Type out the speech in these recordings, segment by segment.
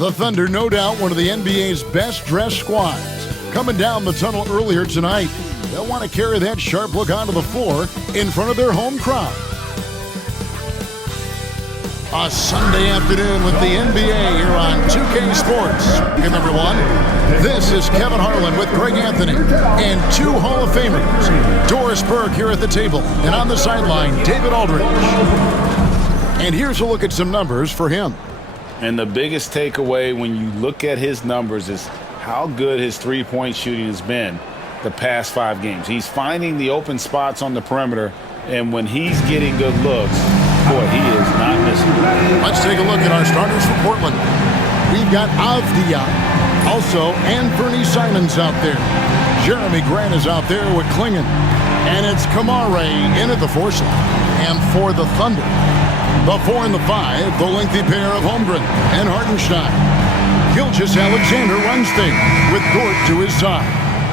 The Thunder, no doubt, one of the NBA's best-dressed squads. Coming down the tunnel earlier tonight, they'll want to carry that sharp look onto the floor in front of their home crowd. A Sunday afternoon with the NBA here on 2K Sports. Welcome, everyone. This is Kevin Harlan with Greg Anthony and two Hall of Famers. Doris Burke here at the table, and on the sideline, David Aldridge. And here's a look at some numbers for him. And the biggest takeaway when you look at his numbers is how good his three-point shooting has been the past 5 games. He's finding the open spots on the perimeter, and when he's getting good looks, boy, he is not missing. Let's take a look at our starters for Portland. We've got Avdia, also Anthony Simons out there. Jeremy Grant is out there with Klingon. And it's Kamare in at the 4 slot. And for the Thunder, the 4 and the 5, the lengthy pair of Holmgren and Hartenstein. Gilgeous-Alexander runs things with Dort to his side.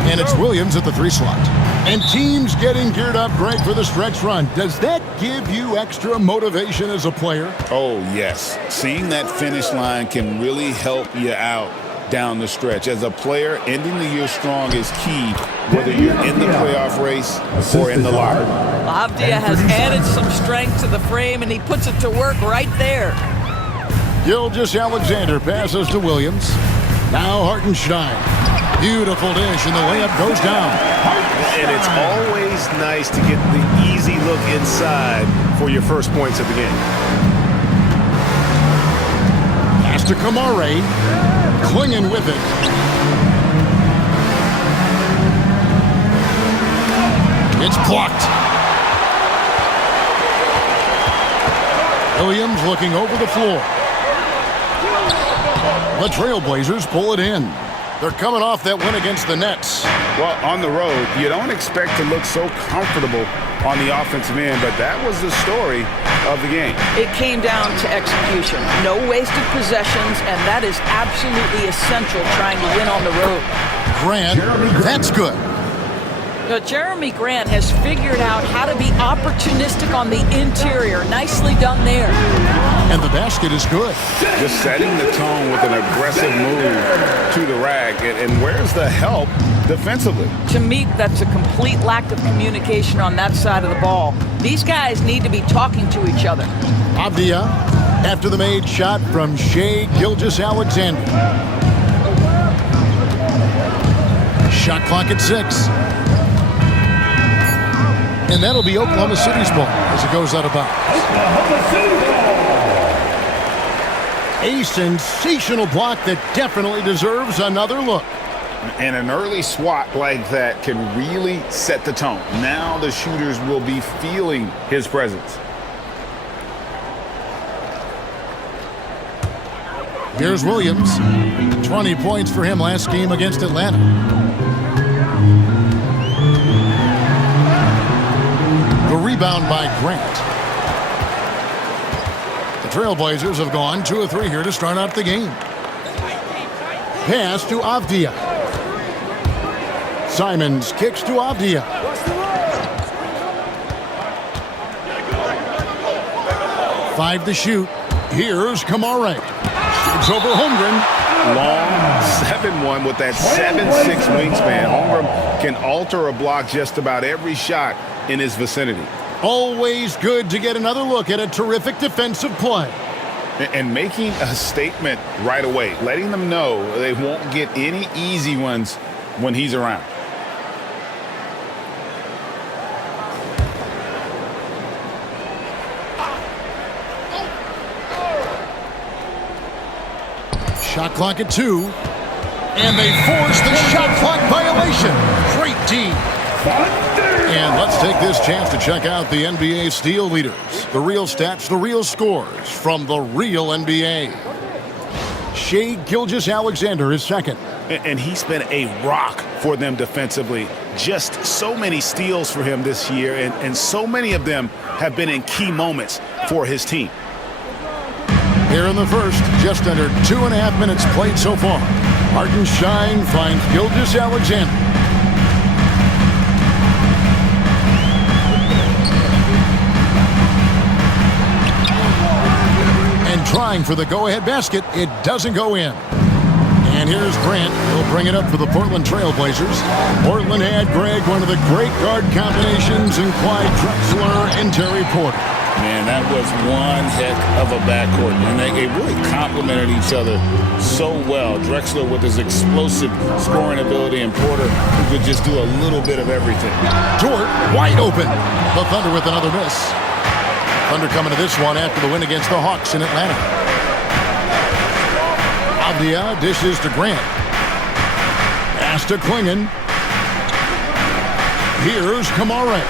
And it's Williams at the 3 slot. And teams getting geared up, Greg, for the stretch run. Does that give you extra motivation as a player? Oh, yes. Seeing that finish line can really help you out down the stretch. As a player, ending the year strong is key, whether you're in the playoff race or in the locker room. Avdia has added some strength to the frame, and he puts it to work right there. Gilgeous-Alexander passes to Williams. Now Hartenstein. Beautiful dish, and the layup goes down. And it's always nice to get the easy look inside for your first points of the game. Pass to Kamare. Klingon with it. It's blocked. Williams looking over the floor. The Trailblazers pull it in. They're coming off that win against the Nets. Well, on the road, you don't expect to look so comfortable on the offensive end, but that was the story of the game. It came down to execution. No wasted possessions, and that is absolutely essential trying to win on the road. Grant, that's good. Jeremy Grant has figured out how to be opportunistic on the interior. Nicely done there. And the basket is good. Just setting the tone with an aggressive move to the rack. And where's the help defensively? To me, that's a complete lack of communication on that side of the ball. These guys need to be talking to each other. Avdia after the made shot from Shai Gilgeous-Alexander. Shot clock at 6. And that'll be Oklahoma City's ball as it goes out of bounds. A sensational block that definitely deserves another look. And an early swat like that can really set the tone. Now the shooters will be feeling his presence. Here's Williams. 20 points for him last game against Atlanta. The rebound by Grant. The Trailblazers have gone 2 of 3 here to start out the game. Pass to Avdia. Simons kicks to Avdia. Five to shoot. Here's Kamare. Shoots over Holmgren. Long 7-1 with that 7'6" wingspan. Holmgren can alter a block just about every shot in his vicinity. Always good to get another look at a terrific defensive play. And making a statement right away, letting them know they won't get any easy ones when he's around. Shot clock at 2. And they force the shot clock violation. Great D. And let's take this chance to check out the NBA steal leaders. The real stats, the real scores from the real NBA. Shai Gilgeous-Alexander is second. And he's been a rock for them defensively. Just so many steals for him this year, and so many of them have been in key moments for his team. Here in the first, just under 2.5 minutes played so far. Hartenstein finds Gilgeous-Alexander. trying for the go-ahead basket. It doesn't go in. And here's Grant. He'll bring it up for the Portland Trailblazers. Portland had, Greg, one of the great guard combinations in Clyde Drexler and Terry Porter. Man, that was one heck of a backcourt, and they really complemented each other so well. Drexler with his explosive scoring ability, and Porter who could just do a little bit of everything. Dort wide open. The Thunder with another miss. Thunder coming to this one after the win against the Hawks in Atlanta. Avdia dishes to Grant. Pass to Klingon. Here's Kamara.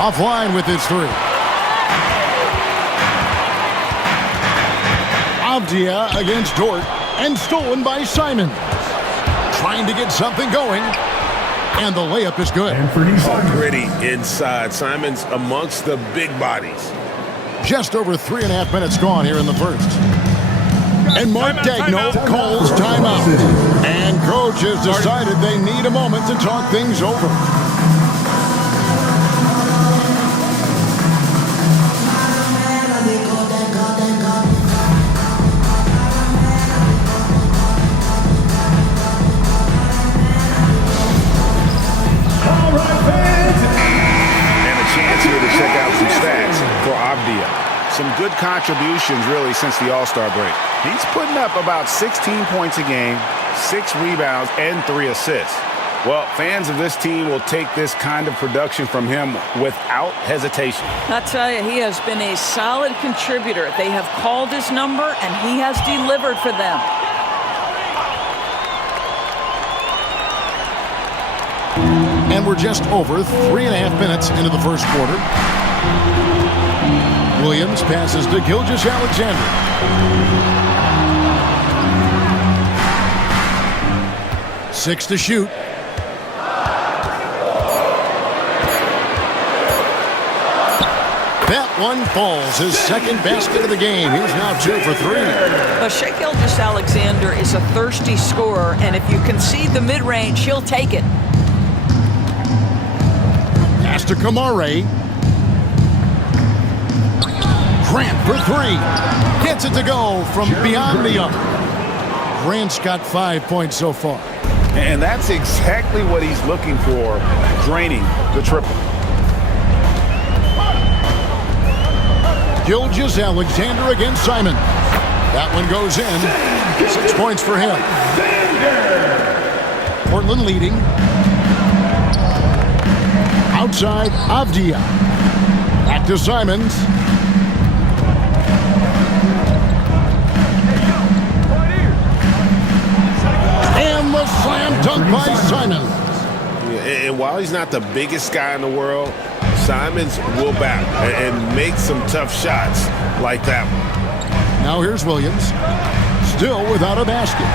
Offline with his three. Avdia against Dort, and stolen by Simon. Trying to get something going, and the layup is good. Pretty inside. Simon's amongst the big bodies. Just over 3.5 minutes gone here in the first. And Mark Daigneault calls timeout. And coach has decided they need a moment to talk things over. Some good contributions, really, since the All-Star break. He's putting up about 16 points a game, 6 rebounds, and 3 assists. Well, fans of this team will take this kind of production from him without hesitation. I tell you, he has been a solid contributor. They have called his number, and he has delivered for them. And we're just over 3.5 minutes into the first quarter. Williams passes to Gilgeous-Alexander. Six to shoot. That one falls. His second basket of the game. He's now 2 for 3. But Shai Gilgeous-Alexander is a thirsty scorer, and if you concede the mid-range, he'll take it. Pass to Kamara. Grant for 3. Gets it to go from beyond the arc. Grant's got 5 points so far. And that's exactly what he's looking for, draining the triple. Gilgeous-Alexander against Simon. That one goes in. 6 points for him. Portland leading. Outside, Avdia. Back to Simons. And the slam dunk by Simons. And while he's not the biggest guy in the world, Simons will back and make some tough shots like that one. Now here's Williams. Still without a basket.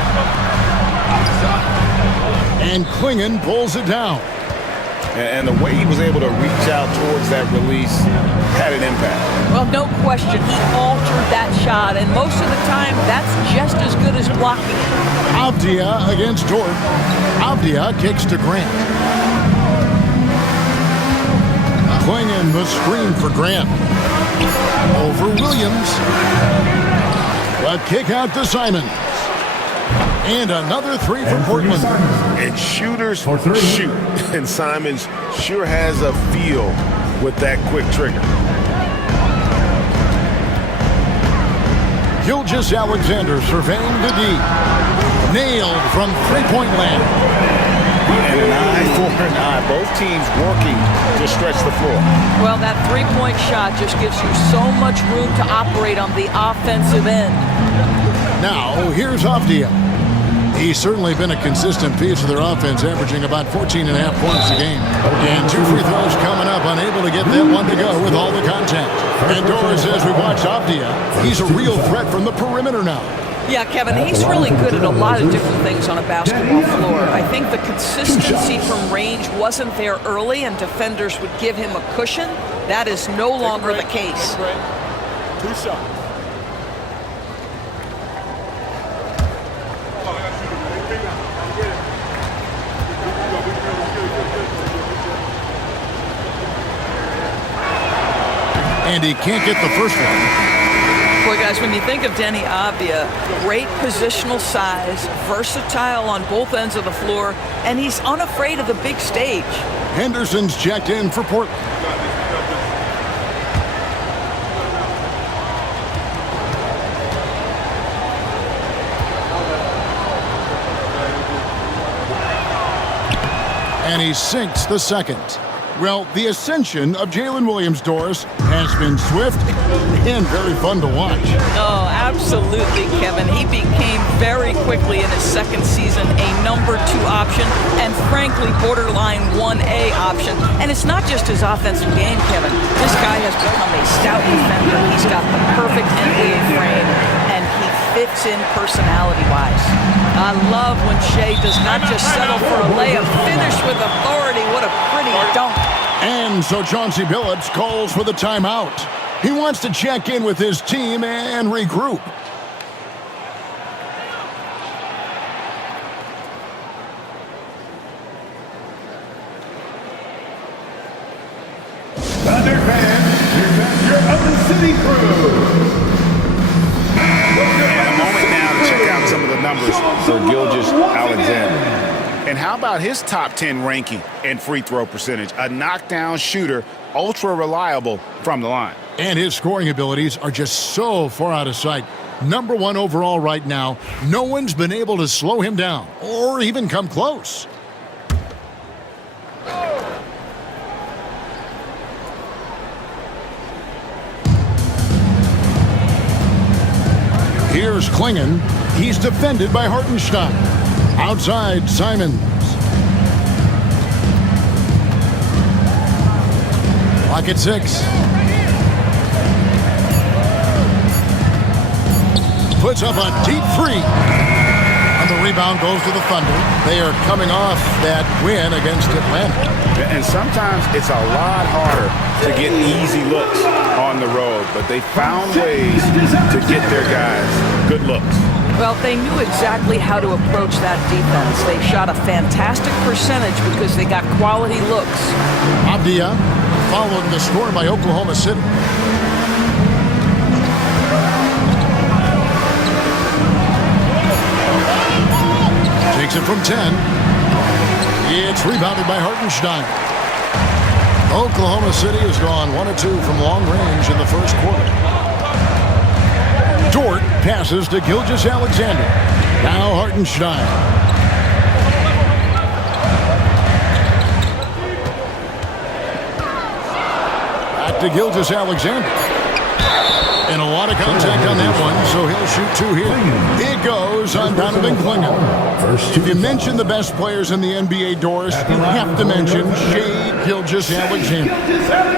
And Klingon pulls it down. And the way he was able to reach out towards that release had an impact. Well, no question, he altered that shot, and most of the time, that's just as good as blocking it. Avdia against Dort. Avdia kicks to Grant. Klingon the screen for Grant. Over Williams. A kick out to Simon. And another 3 for Portland. And shooters shoot. And Simons sure has a feel with that quick trigger. Gilgeous-Alexander surveying the D. Nailed from three-point land. And an eye for an eye. Both teams working to stretch the floor. Well, that three-point shot just gives you so much room to operate on the offensive end. Now, here's Avdia. He's certainly been a consistent piece of their offense, averaging about 14.5 points a game. And 2 free throws coming up, unable to get that one to go with all the contact. And Doris, as we watch Avdia, he's a real threat from the perimeter now. Yeah, Kevin, he's really good at a lot of different things on a basketball floor. I think the consistency from range wasn't there early, and defenders would give him a cushion. That is no longer the case. 2 shots. And he can't get the first one. guys, when you think of Denny Avdia, great positional size, versatile on both ends of the floor, and he's unafraid of the big stage. Henderson's checked in for Portland. And he sinks the second. Well, the ascension of Jalen Williams, Doris, has been swift and very fun to watch. Oh, absolutely, Kevin. He became very quickly in his second season a number 2 option and, frankly, borderline 1A option. And it's not just his offensive game, Kevin. This guy has become a stout defender. He's got the perfect NBA frame, and he fits in personality-wise. I love when Shea does not just settle for a layup, finish with authority. What a pretty dunk. And so Chauncey Billups calls for the timeout. He wants to check in with his team and regroup. Thunder fans, here comes your Open City crew. And a moment now to check out some of the numbers for Gilgeous-Alexander. And how about his top 10 ranking and free throw percentage? A knockdown shooter, ultra reliable from the line. And his scoring abilities are just so far out of sight. Number 1 overall right now. No one's been able to slow him down or even come close. Here's Klingon. He's defended by Hartenstein. Outside, Simons. Clock at 6. Puts up a deep 3. And the rebound goes to the Thunder. They are coming off that win against Atlanta. And sometimes it's a lot harder to get easy looks on the road, but they found ways to get their guys good looks. Well, they knew exactly how to approach that defense. They shot a fantastic percentage because they got quality looks. Avdia followed the score by Oklahoma City. Takes it from 10. It's rebounded by Hartenstein. Oklahoma City has gone 1 of 2 from long range in the first quarter. Dort passes to Gilgeous-Alexander. Now Hartenstein. Back to Gilgeous-Alexander. And a lot of contact on that one, so he'll shoot 2 here. It goes on Donovan Klingon. If you mention the best players in the NBA, Doris, you have to mention Shea Gilgeous-Alexander.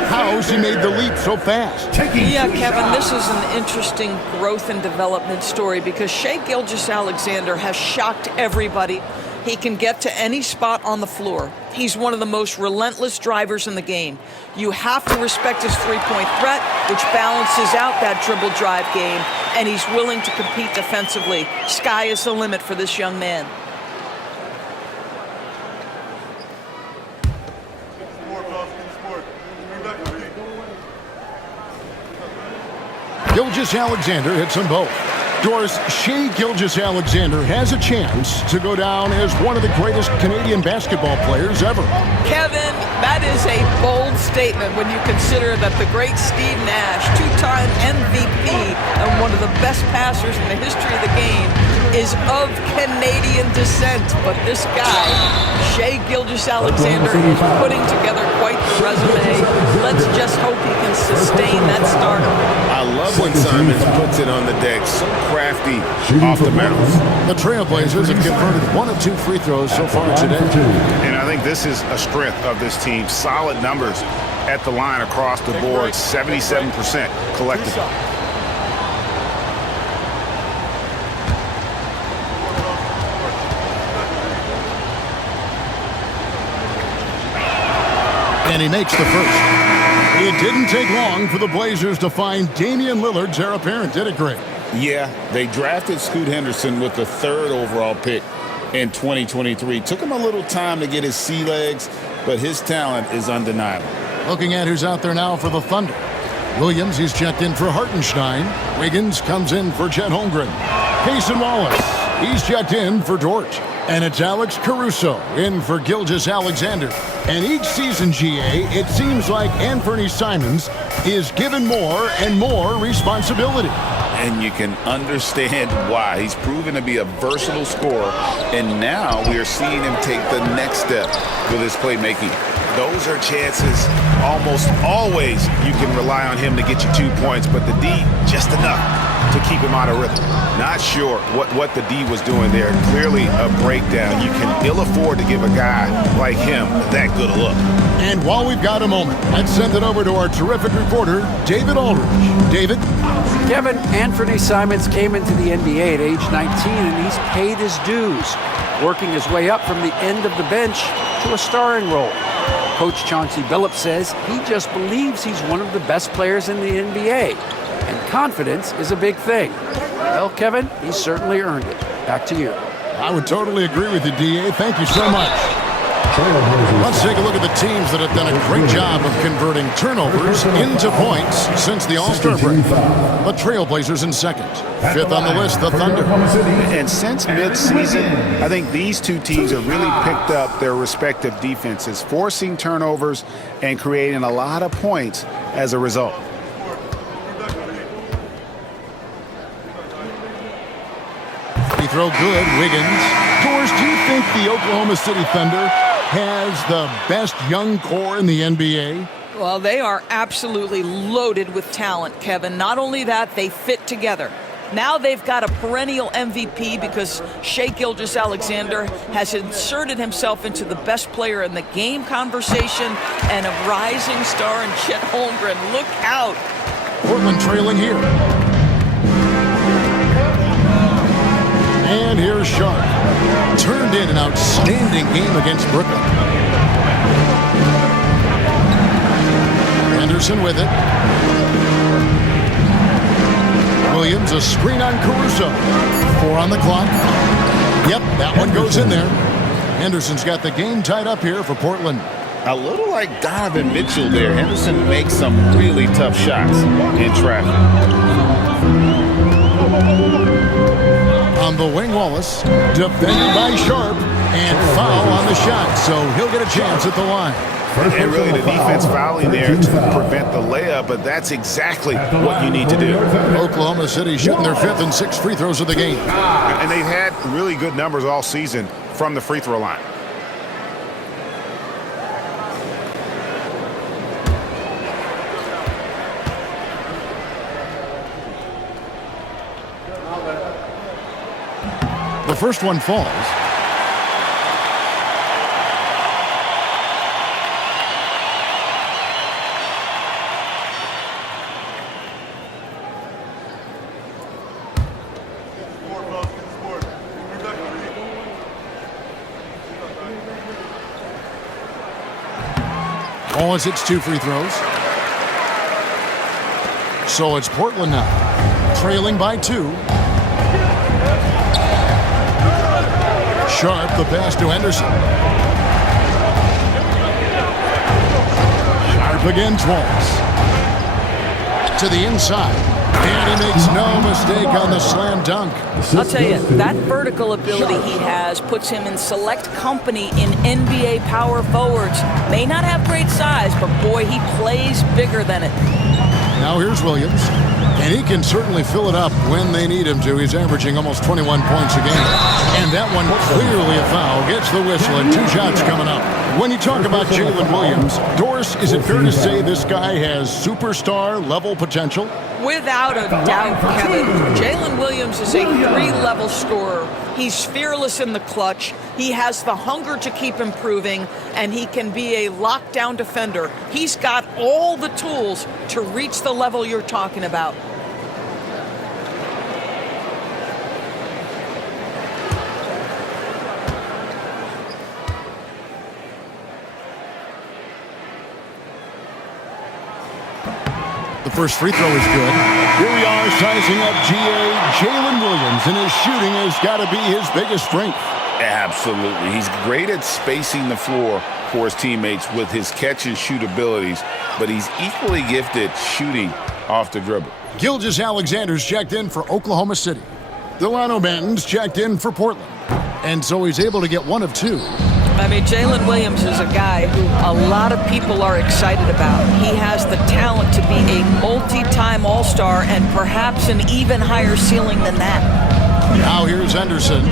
How's he made the leap so fast? Yeah, Kevin, this is an interesting growth and development story because Shea Gilgeous-Alexander has shocked everybody. He can get to any spot on the floor. He's one of the most relentless drivers in the game. You have to respect his three-point threat, which balances out that dribble drive game, and he's willing to compete defensively. Sky is the limit for this young man. Gilgeous-Alexander hits them both. Doris, Shea Gilgeous-Alexander has a chance to go down as one of the greatest Canadian basketball players ever. Kevin, that is a bold statement when you consider that the great Steve Nash, 2-time MVP and one of the best passers in the history of the game, is of Canadian descent. But this guy, Shea Gilgeous-Alexander, is putting together quite the resume. Let's just hope he can sustain that stardom. I love when Simons puts it on the deck. So crafty off the metals. The Trailblazers have converted 1 of 2 free throws so far today. And I think this is a strength of this team. Solid numbers at the line across the board, 77% collectively. And he makes the first. It didn't take long for the Blazers to find Damian Lillard's heir apparent, did it, Greg? Yeah, they drafted Scoot Henderson with the 3rd overall pick in 2023. Took him a little time to get his sea legs, but his talent is undeniable. Looking at who's out there now for the Thunder. Williams, he's checked in for Hartenstein. Wiggins comes in for Chet Holmgren. Cason Wallace, he's checked in for Dort. And it's Alex Caruso in for Gilgeous-Alexander. And each season, GA, it seems like Anthony Simons is given more and more responsibility. And you can understand why. He's proven to be a versatile scorer, and now we are seeing him take the next step with his playmaking. Those are chances almost always you can rely on him to get you 2 points, but the D just enough to keep him out of rhythm. Not sure what the D was doing there. Clearly a breakdown. You can ill afford to give a guy like him that good a look. And while we've got a moment, let's send it over to our terrific reporter, David Aldridge. David? Kevin, Anthony Simons came into the NBA at age 19, and he's paid his dues, working his way up from the end of the bench to a starring role. Coach Chauncey Billups says he just believes he's one of the best players in the NBA, and confidence is a big thing. Well, Kevin, he's certainly earned it. Back to you. I would totally agree with you, DA. Thank you so much. Let's take a look at the teams that have done a great job of converting turnovers into points since the All-Star break. The Trailblazers in second. Fifth on the list, the Thunder. And since mid-season, I think these two teams have really picked up their respective defenses, forcing turnovers and creating a lot of points as a result. Free throw good, Wiggins. Doris, do you think the Oklahoma City Thunder has the best young core in the NBA? Well, they are absolutely loaded with talent, Kevin. Not only that, they fit together. Now they've got a perennial MVP because Shai Gilgeous-Alexander has inserted himself into the best player in the game conversation, and a rising star in Chet Holmgren. Look out. Portland trailing here. And here's Sharp. Turned in an outstanding game against Brooklyn. Anderson with it. Williams, a screen on Caruso. 4 on the clock. Yep, that one goes in there. Henderson's got the game tied up here for Portland. A little like Donovan Mitchell there. Henderson makes some really tough shots in traffic. On the wing, Wallace, defended by Sharp, and foul on the shot, so he'll get a chance at the line. And really the defense fouling there to prevent the layup, but that's exactly what you need to do. Oklahoma City shooting their 5th and 6th free throws of the game. And they've had really good numbers all season from the free throw line. The first one falls. Wallace hits 2 free throws. So it's Portland now, trailing by 2. Sharp, the pass to Henderson. Sharp again twice. To the inside. And he makes no mistake on the slam dunk. I'll tell you, that vertical ability he has puts him in select company in NBA power forwards. May not have great size, but boy, he plays bigger than it. Now here's Williams. And he can certainly fill it up when they need him to. He's averaging almost 21 points a game. And that one clearly a foul. Gets the whistle and 2 shots coming up. When you talk about Jalen Williams, Doris, is it fair to say this guy has superstar level potential? Without a doubt, Kevin. Jalen Williams is a 3-level scorer. He's fearless in the clutch. He has the hunger to keep improving, and he can be a lockdown defender. He's got all the tools to reach the level you're talking about. The first free throw is good. Here we are sizing up GA. Jalen Williams, and his shooting has got to be his biggest strength. Absolutely. He's great at spacing the floor for his teammates with his catch-and-shoot abilities, but he's equally gifted shooting off the dribble. Gilgeous-Alexander's checked in for Oklahoma City. Delano Banton's checked in for Portland. And so he's able to get one of two. I mean, Jalen Williams is a guy who a lot of people are excited about. He has the talent to be a multi-time All-Star and perhaps an even higher ceiling than that. Now here's Henderson.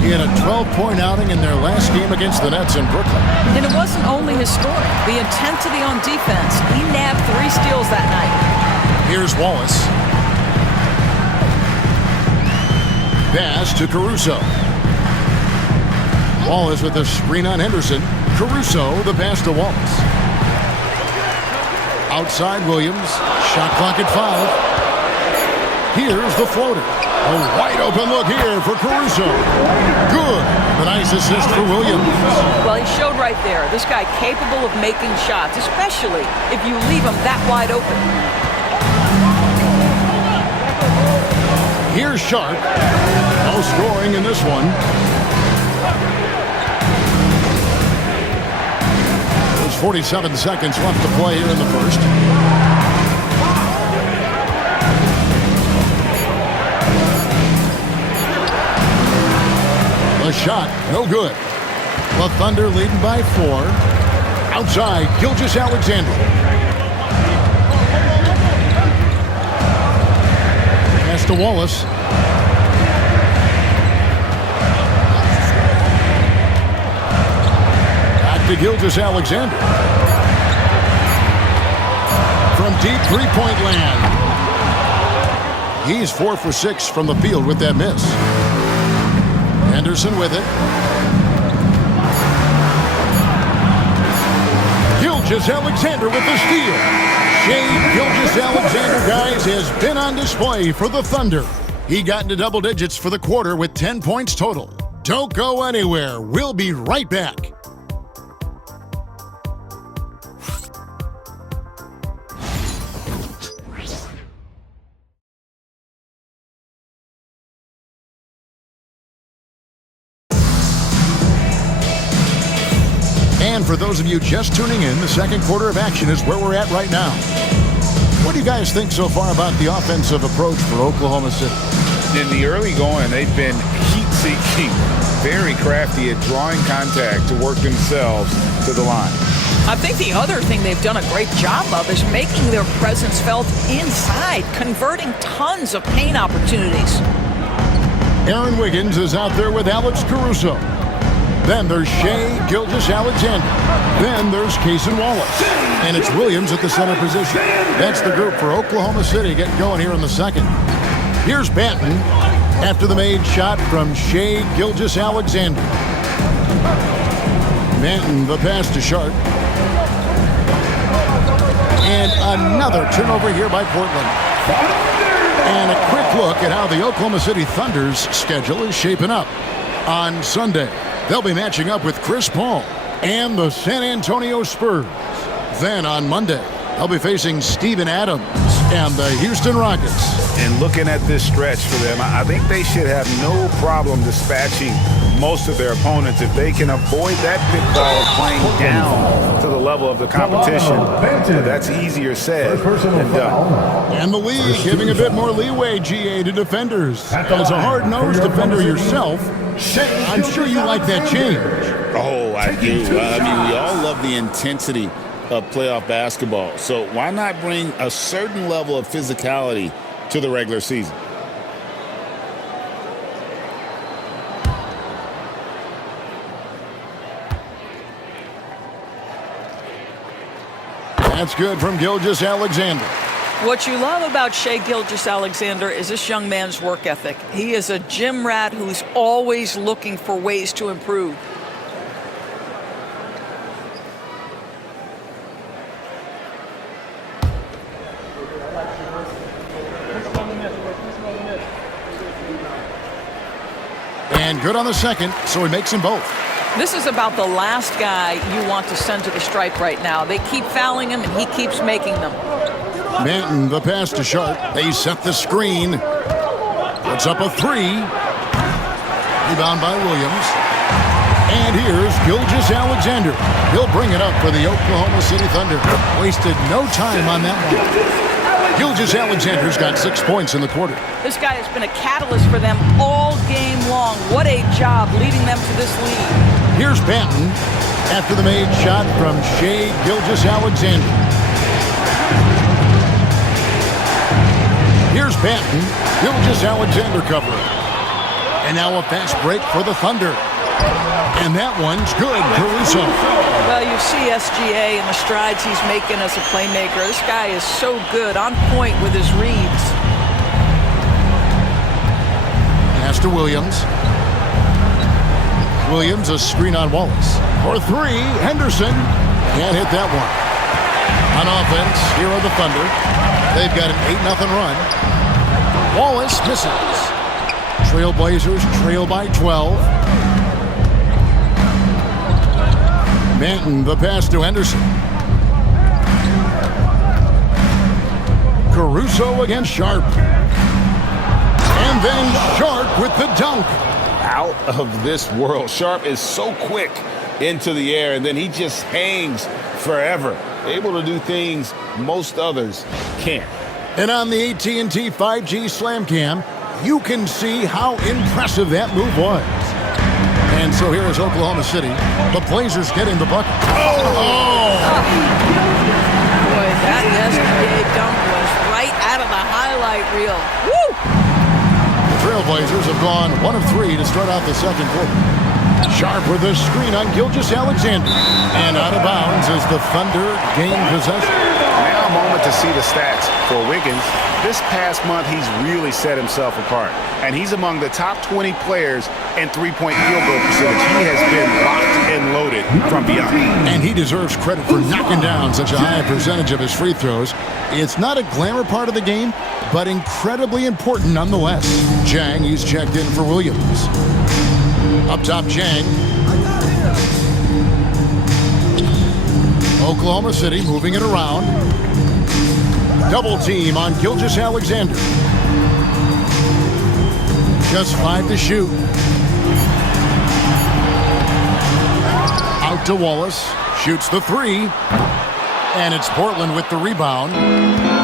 He had a 12-point outing in their last game against the Nets in Brooklyn. And it wasn't only his scoring. The intensity on defense. He nabbed 3 steals that night. Here's Wallace. Pass to Caruso. Wallace with a screen on Henderson. Caruso, the pass to Wallace. Outside Williams. Shot clock at 5. Here's the floater. A wide open look here for Caruso. Good. A nice assist for Williams. Well, he showed right there. This guy capable of making shots, especially if you leave him that wide open. Here's Sharp. No scoring in this one. There's 47 seconds left to play here in the first. The shot, no good. The Thunder leading by 4. Outside, Gilgeous-Alexander. Pass to Wallace. Back to Gilgeous-Alexander. From deep three-point land. He's 4 for 6 from the field with that miss. Henderson with it. Gilgeous-Alexander with the steal. Shai Gilgeous-Alexander, guys, has been on display for the Thunder. He got into double digits for the quarter with 10 points total. Don't go anywhere. We'll be right back. And for those of you just tuning in, the second quarter of action is where we're at right now. What do you guys think so far about the offensive approach for Oklahoma City? In the early going, they've been heat-seeking, very crafty at drawing contact to work themselves to the line. I think the other thing they've done a great job of is making their presence felt inside, converting tons of paint opportunities. Aaron Wiggins is out there with Alex Caruso. Then there's Shai Gilgeous-Alexander. Then there's Cason Wallace. And it's Williams at the center position. That's the group for Oklahoma City getting going here in the second. Here's Banton after the made shot from Shai Gilgeous-Alexander. Banton, the pass to Sharp. And another turnover here by Portland. And a quick look at how the Oklahoma City Thunder's schedule is shaping up. On Sunday, they'll be matching up with Chris Paul and the San Antonio Spurs. Then on Monday, they'll be facing Steven Adams and the Houston Rockets. And looking at this stretch for them, I think they should have no problem dispatching most of their opponents if they can avoid that pitfall of playing down to the level of the competition. That's easier said than done. And the league giving a bit more leeway, GA, to defenders. As a hard-nosed defender yourself, I'm sure you like that change. Oh, I do. I mean, we all love the intensity of playoff basketball. So why not bring a certain level of physicality to the regular season? That's good from Gilgeous-Alexander. What you love about Shai Gilgeous-Alexander is this young man's work ethic. He is a gym rat who's always looking for ways to improve. And good on the second, so he makes them both. This is about the last guy you want to send to the stripe right now. They keep fouling him, and he keeps making them. Banton, the pass to Sharp. They set the screen. Puts up a 3. Rebound by Williams. And here's Gilgeous Alexander. He'll bring it up for the Oklahoma City Thunder. Wasted no time on that one. Gilgeous Alexander's got 6 points in the quarter. This guy has been a catalyst for them all game long. What a job leading them to this lead. Here's Banton after the made shot from Shai Gilgeous-Alexander. Here's Banton, Gilgeous-Alexander covering. And now a fast break for the Thunder. And that one's good, Caruso. Well, you see SGA and the strides he's making as a playmaker. This guy is so good, on point with his reads. Pass to Williams. Williams, a screen on Wallace. For 3, Henderson. Can't hit that one. On offense, here are the Thunder. They've got an 8-0 run. Wallace misses. Trailblazers trail by 12. Banton, the pass to Henderson. Caruso against Sharp. And then Sharp with the dunk. Out of this world. Sharp is so quick into the air, and then he just hangs forever. Able to do things most others can't. And on the AT&T 5G Slam Cam, you can see how impressive that move was. And so here is Oklahoma City. The Blazers getting the bucket. Oh! Boy, that SGA dunk was right out of the highlight reel. Woo! The Trailblazers have gone 1 of 3 to start out the second quarter. Sharp with a screen on Gilgeous-Alexander. And out of bounds as the Thunder gain possession. Now a moment to see the stats for Wiggins. This past month, he's really set himself apart. And he's among the top 20 players in three-point field goal percentage. He has been locked and loaded from beyond. And he deserves credit for knocking down such a high percentage of his free throws. It's not a glamour part of the game, but incredibly important nonetheless. Jang, he's checked in for Williams. Up top, Jang. Oklahoma City moving it around. Double team on Gilgeous-Alexander. Just 5 to shoot. Out to Wallace. Shoots the 3. And it's Portland with the rebound.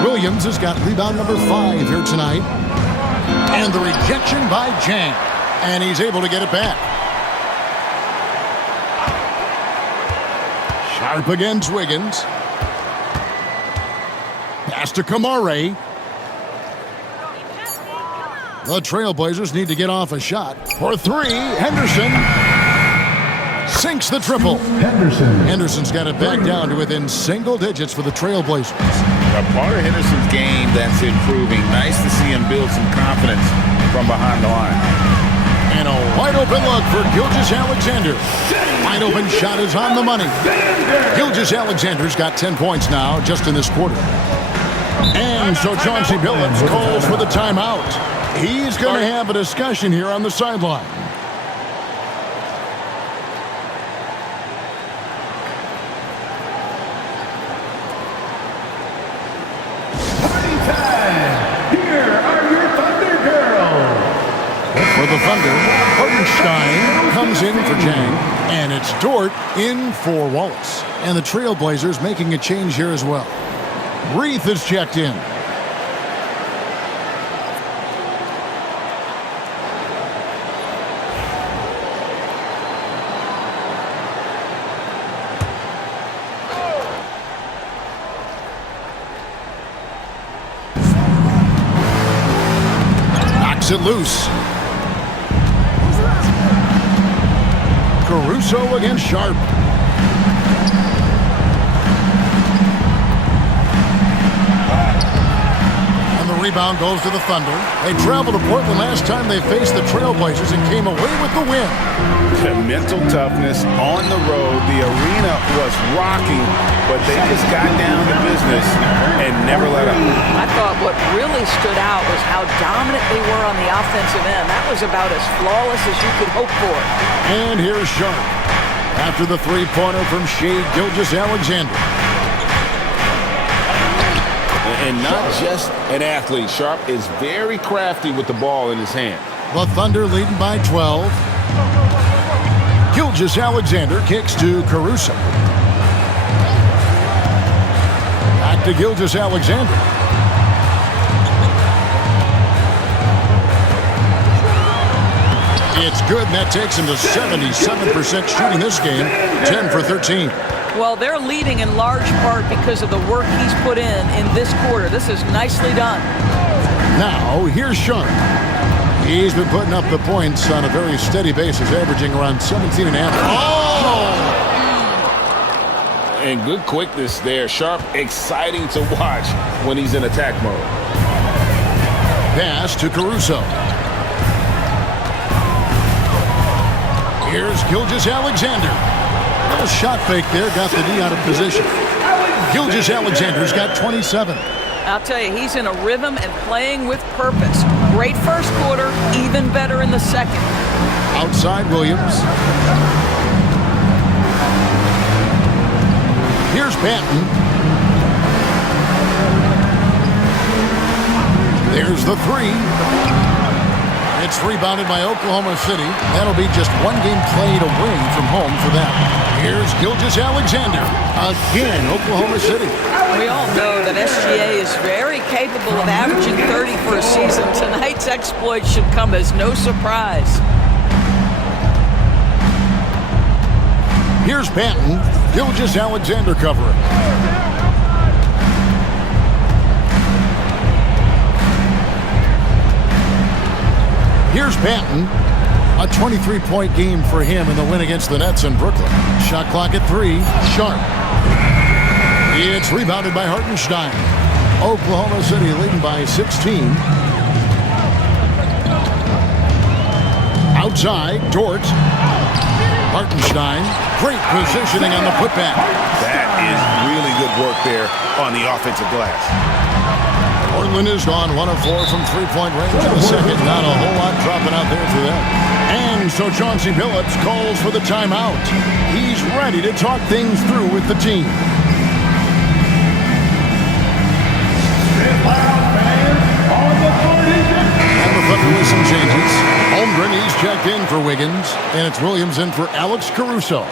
Williams has got rebound number 5 here tonight. And the rejection by Jang. And he's able to get it back. Sharp against Wiggins. Pass to Kamare. The Trailblazers need to get off a shot. For 3, Henderson sinks the triple. Henderson's got it back down to within single digits for the Trailblazers. A part of Henderson's game that's improving. Nice to see him build some confidence from behind the line. And a wide open look for Gilgeous-Alexander. Wide open shot is on the money. Gilgeous-Alexander's got 10 points now just in this quarter. And so Chauncey Billups calls for the timeout. He's going to have a discussion here on the sideline. Here are your Thunder Girls. For the Thunder, Hartenstein comes in for Jang. And it's Dort in for Wallace. And the Trailblazers making a change here as well. Reith is checked in. Knocks it loose. Caruso against Sharp. Rebound goes to the Thunder. They traveled to Portland last time they faced the Trailblazers and came away with the win. The mental toughness on the road. The arena was rocking, but they just got down to business and never let up. I thought what really stood out was how dominant they were on the offensive end. That was about as flawless as you could hope for. And here's Sharp after the three-pointer from Shai Gilgeous-Alexander. And not just an athlete. Sharp is very crafty with the ball in his hand. The Thunder leading by 12. Gilgeous-Alexander kicks to Caruso. Back to Gilgeous-Alexander. It's good, and that takes him to 77% shooting this game, 10 for 13. Well, they're leading in large part because of the work he's put in this quarter. This is nicely done. Now, here's Sharp. He's been putting up the points on a very steady basis, averaging around 17 and a half. Oh! And good quickness there. Sharp, exciting to watch when he's in attack mode. Pass to Caruso. Here's Gilgeous-Alexander. A little shot fake there, got the D out of position. Gilgeous-Alexander's got 27. I'll tell you, he's in a rhythm and playing with purpose. Great first quarter, even better in the second. Outside Williams. Here's Banton. There's the three. It's rebounded by Oklahoma City. That'll be just one game played away from home for them. Here's Gilgeous-Alexander. Again, Oklahoma City. We all know that SGA is very capable of averaging 30 for a season. Tonight's exploit should come as no surprise. Here's Banton. Gilgeous-Alexander covering. Here's Banton. A 23-point game for him in the win against the Nets in Brooklyn. Shot clock at 3. Sharp. It's rebounded by Hartenstein. Oklahoma City leading by 16. Outside, Dort. Hartenstein. Great positioning on the putback. That is really good work there on the offensive glass. Portland is gone 1 of 4 from three-point range in the second. Not a whole lot dropping out there for them. And so Chauncey Billups calls for the timeout. He's ready to talk things through with the team. And the Thunder with some changes. Holmgren, he's checked in for Wiggins. And it's Williams in for Alex Caruso.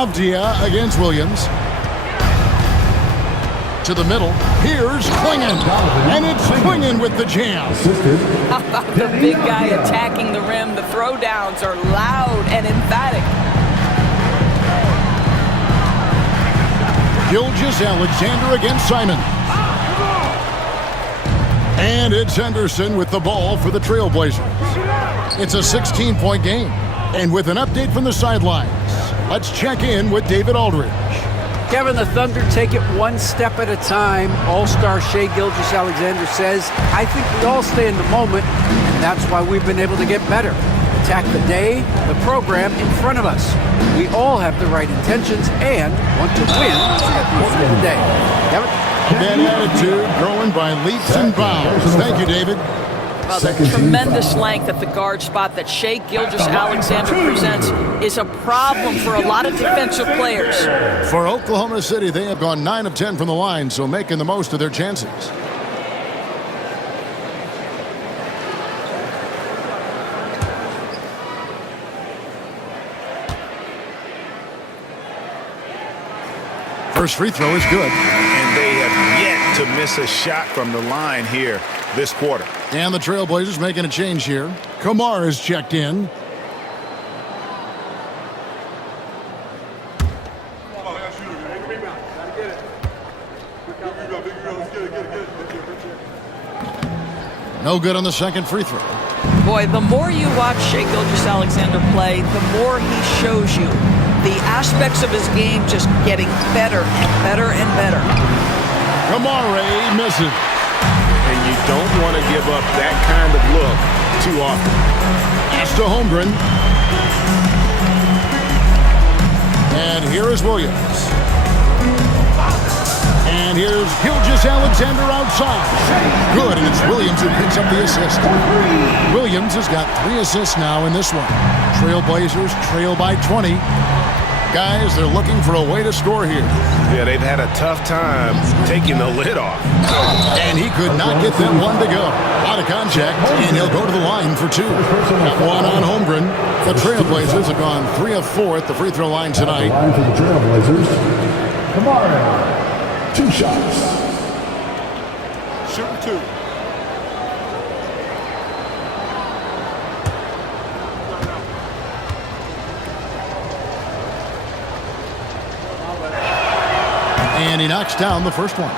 Avdia against Williams. To the middle. Here's Klingon. And it's Klingon with the jam. How about the big guy attacking the rim? The throwdowns are loud and emphatic. Gilgeous-Alexander against Simon. And it's Henderson with the ball for the Trailblazers. It's a 16-point game. And with an update from the sidelines, let's check in with David Aldridge. Kevin, the Thunder take it one step at a time. All-star Shai Gilgeous-Alexander says, I think we all stay in the moment, and that's why we've been able to get better. Attack the day, the program in front of us. We all have the right intentions and want to win at the end of the day. Kevin? That attitude growing by leaps and bounds. Thank you, David. Well, the tremendous length at the guard spot that Shai Gilgeous-Alexander presents is a problem for a lot of defensive players. For Oklahoma City, they have gone 9 of 10 from the line, so making the most of their chances. First free throw is good. And they have yet to miss a shot from the line here this quarter. And the Trailblazers making a change here. Kamar is checked in. No good on the second free throw. Boy, the more you watch Shai Gilgeous-Alexander play, the more he shows you the aspects of his game just getting better and better and better. Kamare misses. And you don't want to give up that kind of look too often. Pass to Holmgren. And here is Williams. And here's Gilgeous-Alexander outside. Good, and it's Williams who picks up the assist. Williams has got 3 assists now in this one. Trailblazers trail by 20. Guys, they're looking for a way to score here. Yeah, they've had a tough time taking the lid off. And he could not get that one to go. Out of contact, and he'll go to the line for 2. Got one on Holmgren. The Trailblazers have gone 3 of 4 at the free throw line tonight. Line for the Trailblazers. Kamara. 2 shots. Shooting 2. And he knocks down the first one.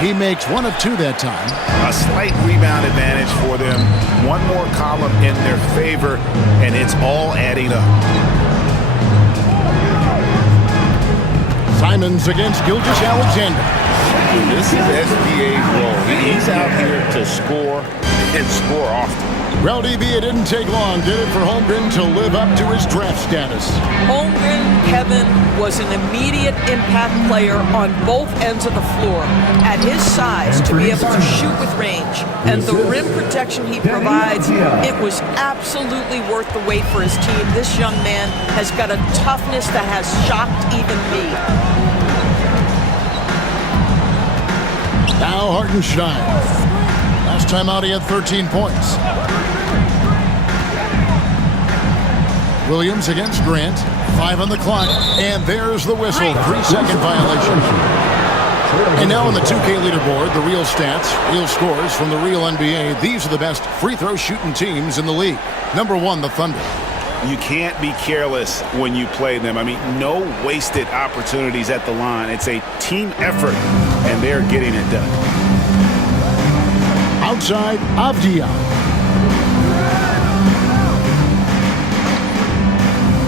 He makes 1 of 2 that time. A slight rebound advantage for them. One more column in their favor, and it's all adding up. Simons against Gilgeous-Alexander. This is SGA's role. He's out here to score and score often. Well, DB, it didn't take long, did it, for Holmgren to live up to his draft status? Holmgren, Kevin, was an immediate impact player on both ends of the floor. At his size, to be able to shoot with range and the rim protection he provides, it was absolutely worth the wait for his team. This young man has got a toughness that has shocked even me. Now Hartenstein. Last time out, he had 13 points. Williams against Grant. 5 on the clock. And there's the whistle. 3-second violation. And now on the 2K leaderboard, the real stats, real scores from the real NBA. These are the best free throw shooting teams in the league. Number 1, the Thunder. You can't be careless when you play them. I mean, no wasted opportunities at the line. It's a team effort, and they're getting it done. Outside, Avdia.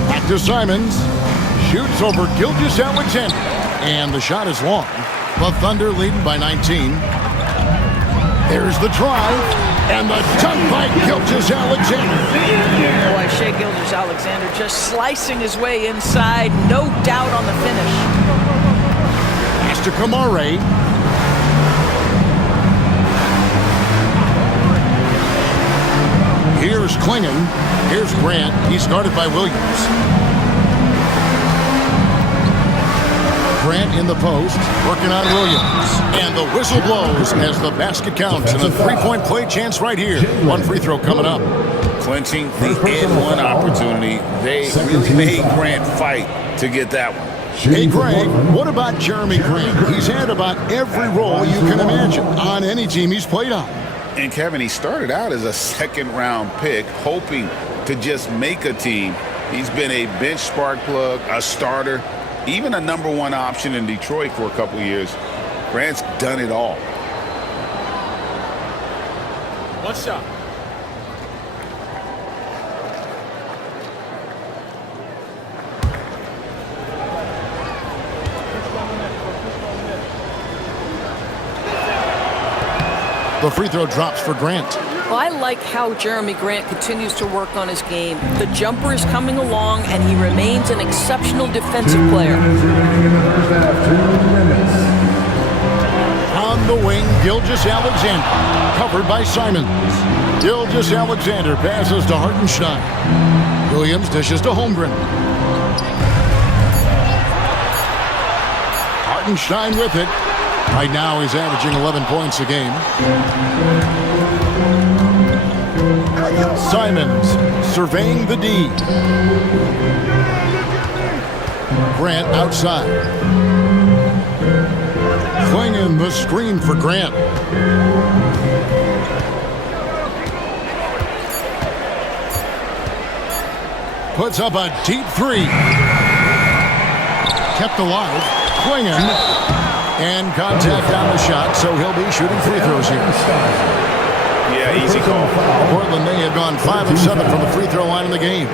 Back to Simons. Shoots over Gilgeous-Alexander. And the shot is long. The Thunder leading by 19. There's the drive. And the dunk by Gilgeous-Alexander. Boy, Shai Gilgeous-Alexander just slicing his way inside. No doubt on the finish. Pass to Kamara. Here's Klingon. Here's Grant. He's guarded by Williams. Grant in the post, working on Williams. And the whistle blows as the basket counts. And a 3-point play chance right here. 1 free throw coming up. Clinching the and 1 opportunity. They really made Grant fight to get that one. Hey, Greg, what about Jeremy Grant? He's had about every role you can imagine on any team he's played on. And Kevin, he started out as a 2nd-round pick, hoping to just make a team. He's been a bench spark plug, a starter, even a number 1 option in Detroit for a couple years. Grant's done it all. One shot. The free throw drops for Grant. Well, I like how Jeremy Grant continues to work on his game. The jumper is coming along, and he remains an exceptional defensive player. On the wing, Gilgeous-Alexander, covered by Simons. Gilgeous-Alexander passes to Hartenstein. Williams dishes to Holmgren. Hartenstein with it. Right now, he's averaging 11 points a game. Simons surveying the D. Grant outside. Flinging the screen for Grant. Puts up a deep 3. Kept alive. Flinging. And contact on the shot, so he'll be shooting free throws here. Yeah, easy call. Portland, they have gone 5 of 7 from the free throw line in the game.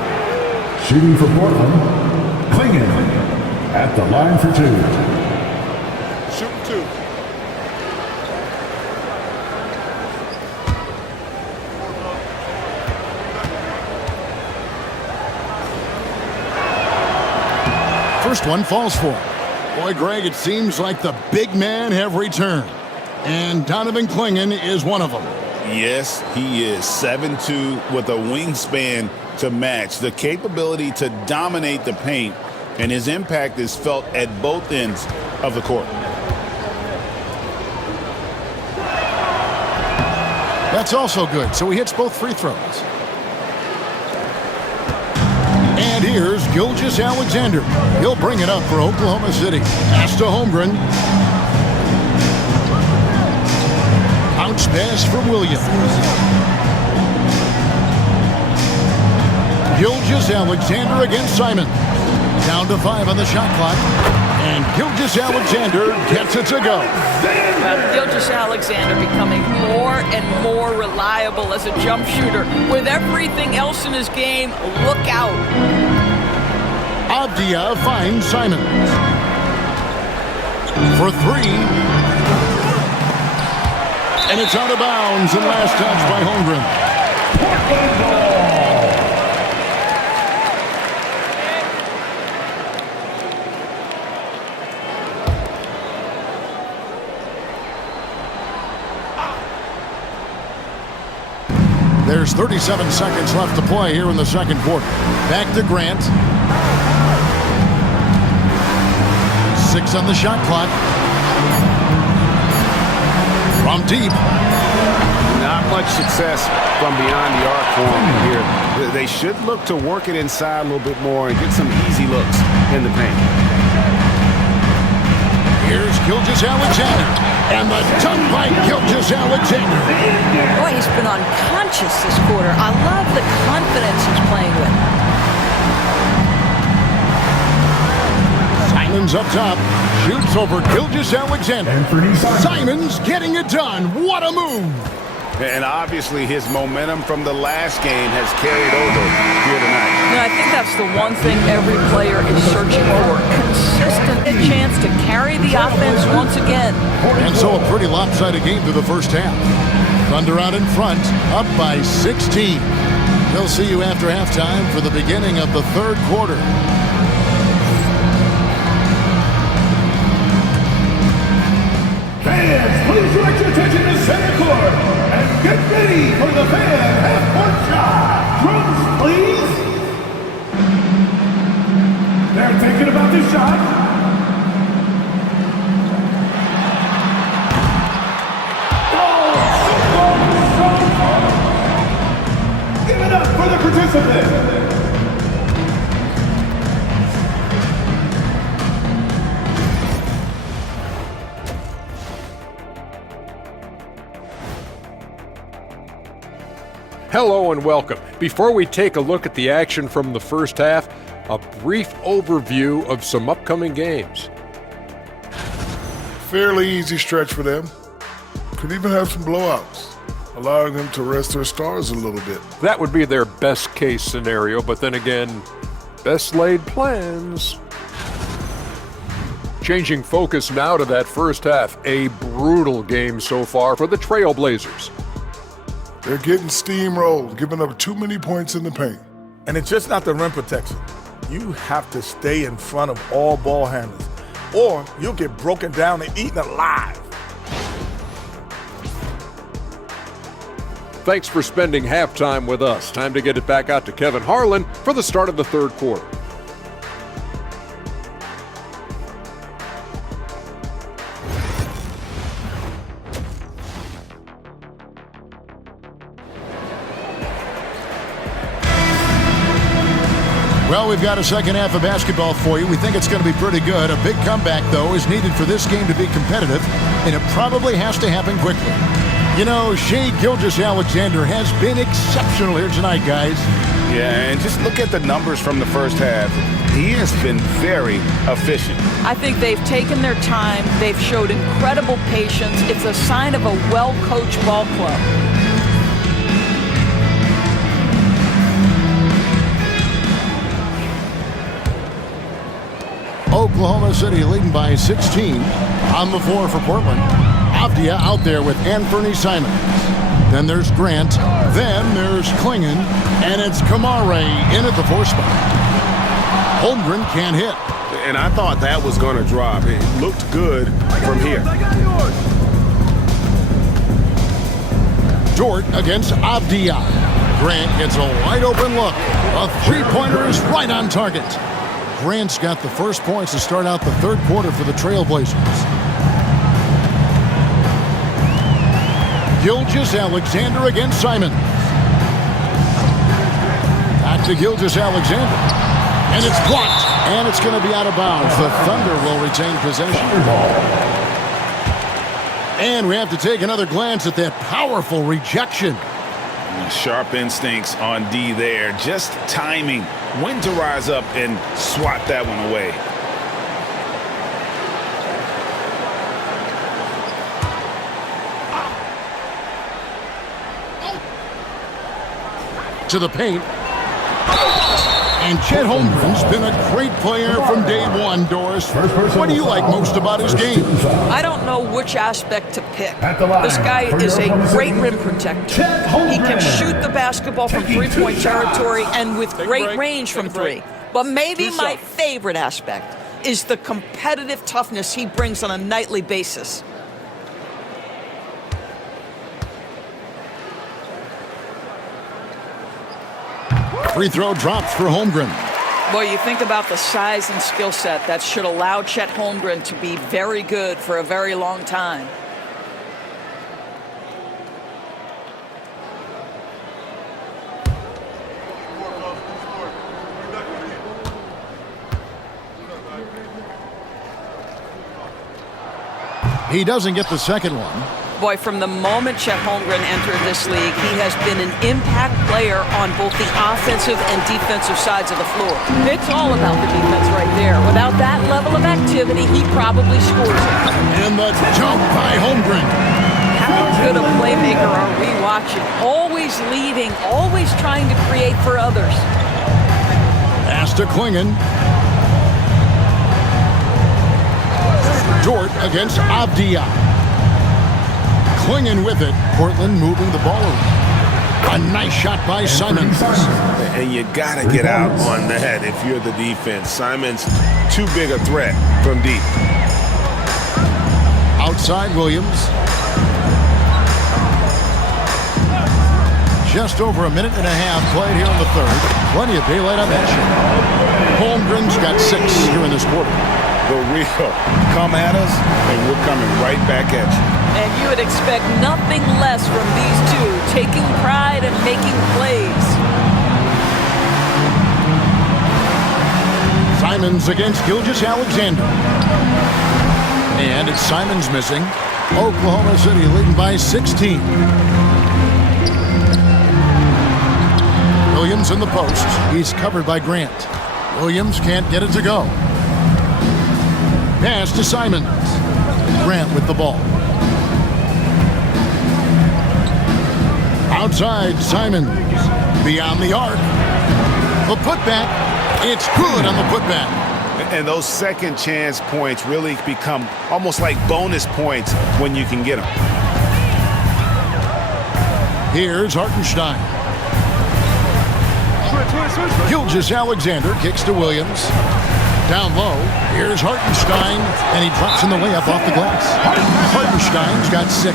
Shooting for Portland, Klingon. at the line for two. Shooting two. First one falls for him. Boy, Greg, it seems like the big men have returned. And Donovan Clingan is one of them. Yes, he is 7'2" with a wingspan to match, the capability to dominate the paint, and his impact is felt at both ends of the court. That's also good, so he hits both free throws. And here's Gilgeous Alexander. He'll bring it up for Oklahoma City. Pass to Holmgren. Bounce pass for Williams. Gilgeous Alexander against Simon. Down to 5 on the shot clock. And Gilgeous Alexander gets it to go. Gilgeous Alexander becoming more and more reliable as a jump shooter. With everything else in his game, look out. Avdia finds Simon. For 3. And it's out of bounds and last touch by Holmgren. There's 37 seconds left to play here in the second quarter. Back to Grant. 6 on the shot clock. From deep. Not much success from beyond the arc for him here. They should look to work it inside a little bit more and get some easy looks in the paint. Here's Gilgeous Alexander. And the dunk by Gilgeous Alexander. Boy, he's been unconscious this quarter. I love the confidence he's playing with. Simon's up top. Shoots over Gilgeous Alexander. Simon's getting it done. What a move. And obviously his momentum from the last game has carried over here tonight. And I think that's the one thing every player is searching for. Consistent chance to carry the offense once again. And so a pretty lopsided game through the first half. Thunder out in front, up by 16. We'll see you after halftime for the beginning of the third quarter. Fans, please direct your attention to center court and get ready for the fan half-court shot. Drums, please. They're thinking about the shot. Give it up for the participant. Hello and welcome. Before we take a look at the action from the first half, a brief overview of some upcoming games. Fairly easy stretch for them. Could even have some blowouts, allowing them to rest their stars a little bit. That would be their best case scenario, but then again, best laid plans. Changing focus now to that first half, a brutal game so far for the Trailblazers. They're getting steamrolled, giving up too many points in the paint. And it's just not the rim protection. You have to stay in front of all ball handlers, or you'll get broken down and eaten alive. Thanks for spending halftime with us. Time to get it back out to Kevin Harlan for the start of the third quarter. Well, we've got a second half of basketball for you. We think it's going to be pretty good. A big comeback, though, is needed for this game to be competitive, and it probably has to happen quickly. You know, Shai Gilgeous-Alexander has been exceptional here tonight, guys. Yeah, and just look at the numbers from the first half. He has been very efficient. I think they've taken their time. They've showed incredible patience. It's a sign of a well-coached ball club. Oklahoma City leading by 16. On the floor for Portland, Avdia out there with Anthony Simons. Then there's Grant. Then there's Klingon. And it's Kamare in at the 4 spot. Holmgren can't hit. And I thought that was going to drop. It looked good from here. Dort against Avdia. Grant gets a wide open look. A three-pointer is right on target. Grant's got the first points to start out the third quarter for the Trailblazers. Gilgeous-Alexander against Simons. Back to Gilgeous-Alexander. And it's blocked. And it's going to be out of bounds. The Thunder will retain possession. And we have to take another glance at that powerful rejection. Sharp instincts on D there. Just timing when to rise up and swat that one away. To the paint. And Chet Holmgren's been a great player from day one, Doris. What do you like most about his game? I don't know which aspect to pick. This guy is a great rim protector. He can shoot the basketball from three-point territory and with great range from three. But maybe my favorite aspect is the competitive toughness he brings on a nightly basis. Free throw drops for Holmgren. Boy, you think about the size and skill set that should allow Chet Holmgren to be very good for a very long time. He doesn't get the second one. Boy, from the moment Chet Holmgren entered this league, he has been an impact player on both the offensive and defensive sides of the floor. It's all about the defense right there. Without that level of activity, he probably scores it. And the jump by Holmgren. How good a playmaker are we watching? Always leading, always trying to create for others. Pass to Klingon. Dort against Avdia. Klingon with it. Portland moving the ball around. A nice shot by Simons. And you got to get out on that if you're the defense. Simons, too big a threat from deep. Outside Williams. Just over a minute and a half played here in the third. Plenty of daylight on that shot. Holmgren's got 6 here in this quarter. The real. Come at us, and we're coming right back at you. And you would expect nothing less from these two, taking pride and making plays. Simons against Gilgeous-Alexander. And it's Simons missing. Oklahoma City leading by 16. Williams in the post. He's covered by Grant. Williams can't get it to go. Pass to Simons. Grant with the ball. Outside, Simons. Beyond the arc. The putback. It's good on the putback. And those second chance points really become almost like bonus points when you can get them. Here's Hartenstein. Gilgeous-Alexander kicks to Williams. Down low, here's Hartenstein, and he drops in the layup off the glass. Hartenstein's got 6.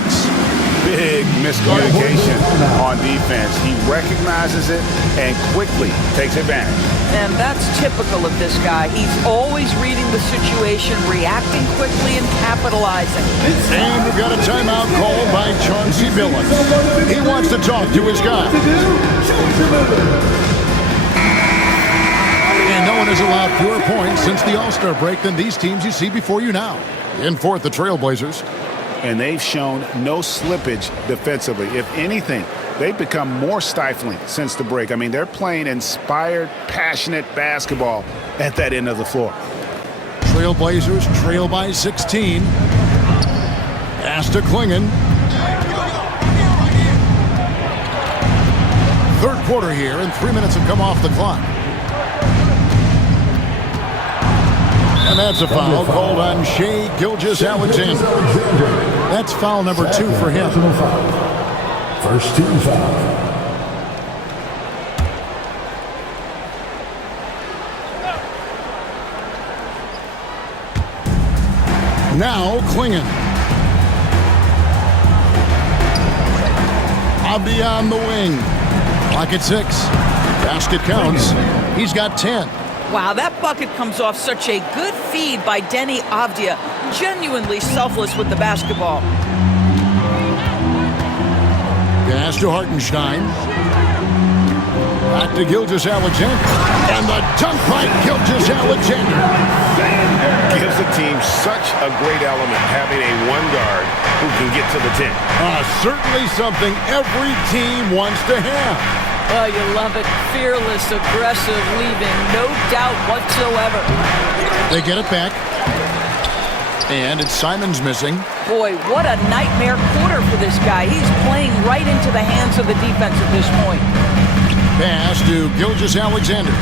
Big miscommunication on defense. He recognizes it and quickly takes advantage. And that's typical of this guy. He's always reading the situation, reacting quickly, and capitalizing. And we've got a timeout called by Chauncey Billups. He wants to talk to his guys. And no one has allowed fewer points since the All-Star break than these teams you see before you now. In fourth, the Trailblazers. And they've shown no slippage defensively. If anything, they've become more stifling since the break. I mean, they're playing inspired, passionate basketball at that end of the floor. Trailblazers trail by 16. Pass to Klingon. Third quarter here, and 3 minutes have come off the clock. And that's a foul called on Shai Gilgeous-Alexander. That's foul number 2 for him. First team foul. Now Klingon. Avdia on the wing. Clock at 6. Basket counts. He's got 10. Wow, that bucket comes off such a good feed by Deni Avdia. Genuinely selfless with the basketball. Pass to Hartenstein. Back to Gilgeous-Alexander. And the dunk by Gilgeous-Alexander. Gives the team such a great element having a one guard who can get to the 10. Certainly something every team wants to have. Oh, you love it. Fearless, aggressive, leaving no doubt whatsoever. They get it back. And it's Simons missing. Boy, what a nightmare quarter for this guy. He's playing right into the hands of the defense at this point. Pass to Gilgeous-Alexander.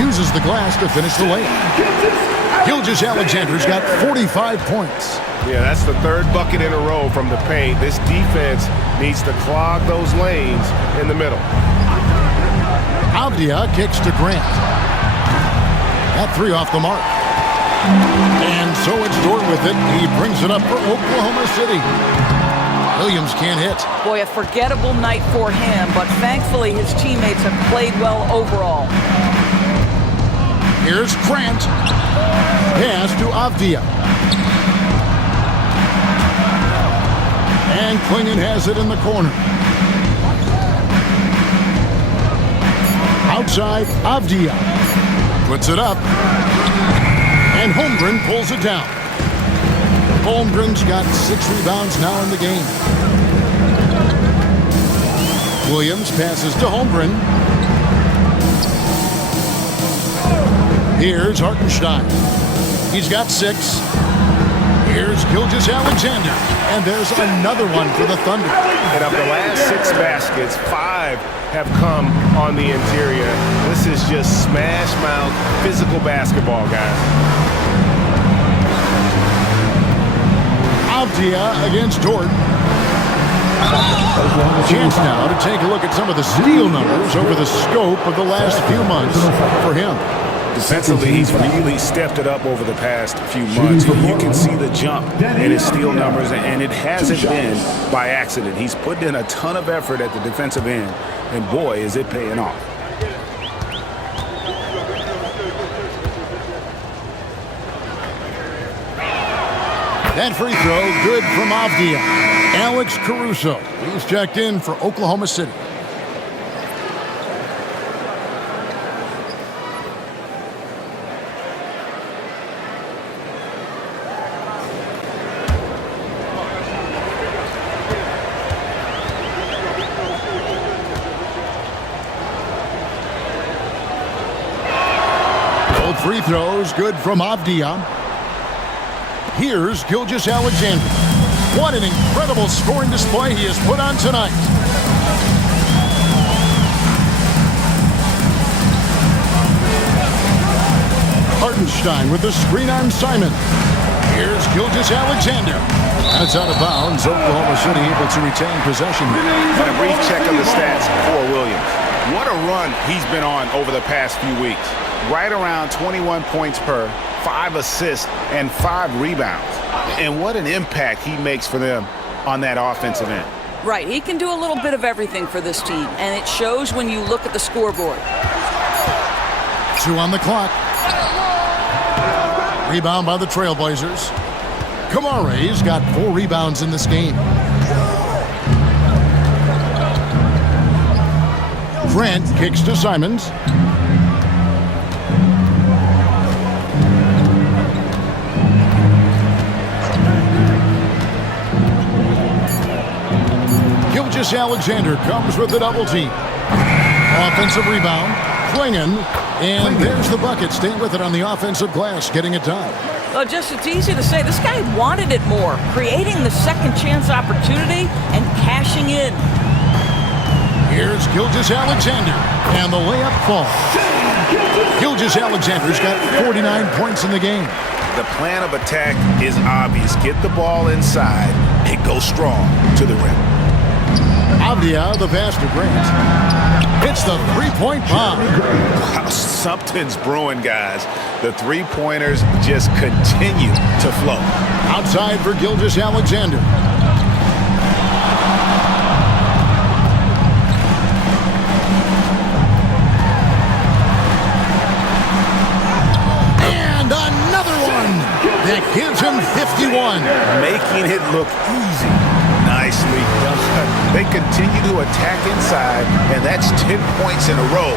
Uses the glass to finish the layup. Gilgeous-Alexander's got 45 points. Yeah, that's the 3rd bucket in a row from the paint. This defense needs to clog those lanes in the middle. Avdia kicks to Grant. That 3 off the mark. And so it's Dort with it. He brings it up for Oklahoma City. Williams can't hit. Boy, a forgettable night for him, but thankfully his teammates have played well overall. Here's Grant. Pass to Avdia. And Klingon has it in the corner. Outside, Avdia. Puts it up. And Holmgren pulls it down. Holmgren's got 6 rebounds now in the game. Williams passes to Holmgren. Here's Hartenstein. He's got 6. Here's Gilgeous-Alexander. And there's another one for the Thunder. And of the last 6 baskets, 5 have come on the interior. This is just smash mouth physical basketball, guys. Avdia against Dort. Chance now to take a look at some of the steal numbers over the scope of the last few months for him. Defensively, he's really stepped it up over the past few months. You can see the jump in his steal numbers, and it hasn't been by accident. He's put in a ton of effort at the defensive end, and boy, is it paying off. That free throw, good from Avdia. Alex Caruso, he's checked in for Oklahoma City. Both free throws, good from Avdia. Here's Gilgeous-Alexander. What an incredible scoring display he has put on tonight. Hartenstein with the screen on Simon. Here's Gilgeous-Alexander. That's out of bounds. Oklahoma City able to retain possession. And a brief check of the stats for Williams. What a run he's been on over the past few weeks. Right around 21 points per, 5 assists, and 5 rebounds. And what an impact he makes for them on that offensive end. Right, he can do a little bit of everything for this team, and it shows when you look at the scoreboard. 2 on the clock. Rebound by the Trailblazers. Kamare's got 4 rebounds in this game. Grant kicks to Simons. Gilgeous-Alexander comes with the double team. Offensive rebound. Klingon. And there's the bucket. Staying with it on the offensive glass, getting it done. Well, just it's easy to say. This guy wanted it more, creating the second chance opportunity and cashing in. Here's Gilgeous-Alexander. And the layup falls. Gilgeous-Alexander's got 49 points in the game. The plan of attack is obvious. Get the ball inside and go strong to the rim. Avdia, the pass to Grant. It's the three-point bomb. Wow, something's brewing, guys. The three-pointers just continue to flow. Outside for Gilgeous-Alexander. And another one that gives him 51. Making it look easy. Nicely done. They continue to attack inside, and that's 10 points in a row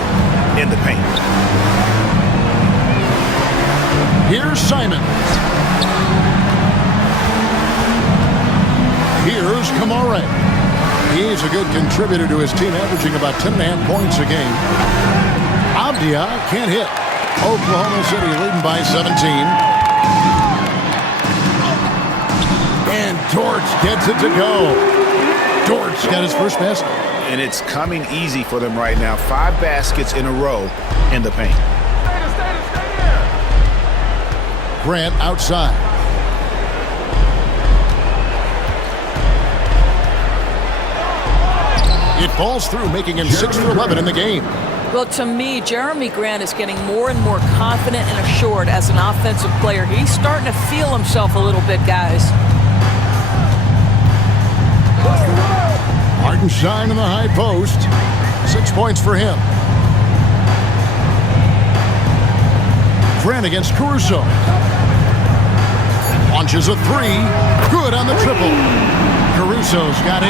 in the paint. Here's Simon. Here's Kamare. He's a good contributor to his team, averaging about 10.5 points a game. Avdia can't hit. Oklahoma City leading by 17. And Dortch gets it to go. Dortch got his first basket. And it's coming easy for them right now. 5 baskets in a row in the paint. Grant outside. It falls through, making him 6 for 11 in the game. Well, to me, Jeremy Grant is getting more and more confident and assured as an offensive player. He's starting to feel himself a little bit, guys. Hartenstein in the high post. 6 points for him. Grant against Caruso. Launches a 3. Good on the triple. Caruso's got 8.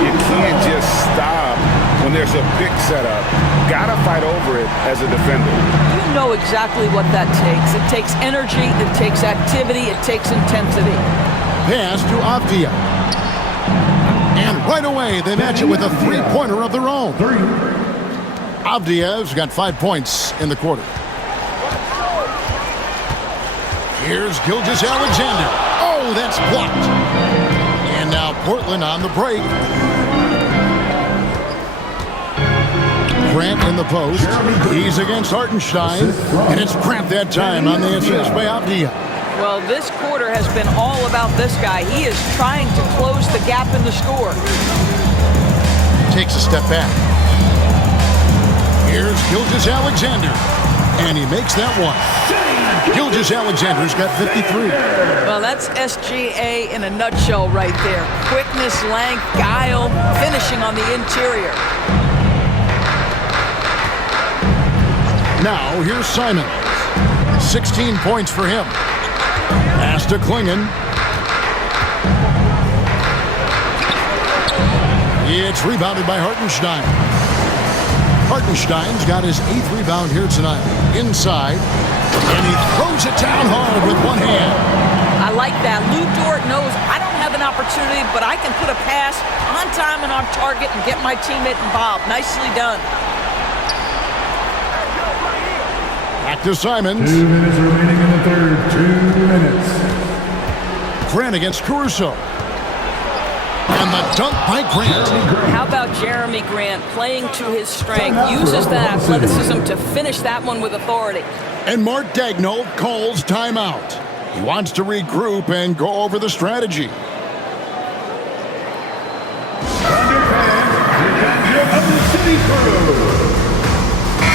You can't just stop when there's a big setup. Gotta fight over it as a defender. You know exactly what that takes. It takes energy, it takes activity, it takes intensity. Pass to Avdia. And right away, they match it with a three-pointer of their own. Avdia's got 5 points in the quarter. Here's Gilgeous-Alexander. Oh, that's blocked. And now Portland on the break. Grant in the post. He's against Hartenstein. And it's Grant that time on the assist by Avdia. Well, this quarter has been all about this guy. He is trying to close the gap in the score. Takes a step back. Here's Gilgeous-Alexander. And he makes that one. Gilgeous-Alexander's got 53. Well, that's SGA in a nutshell right there. Quickness, length, guile, finishing on the interior. Now, here's Simon. 16 points for him. Pass to Klingon. It's rebounded by Hartenstein. Hartenstein's got his 8th rebound here tonight. Inside. And he throws it down hard with one hand. I like that. Lou Dort knows I don't have an opportunity, but I can put a pass on time and on target and get my teammate involved. Nicely done. Back to Simons. 2 minutes remaining in the third. 2 minutes. Grant against Caruso. And the dunk by Grant. How about Jeremy Grant playing to his strength, uses that athleticism to finish that one with authority. And Mark Daigneault calls timeout. He wants to regroup and go over the strategy.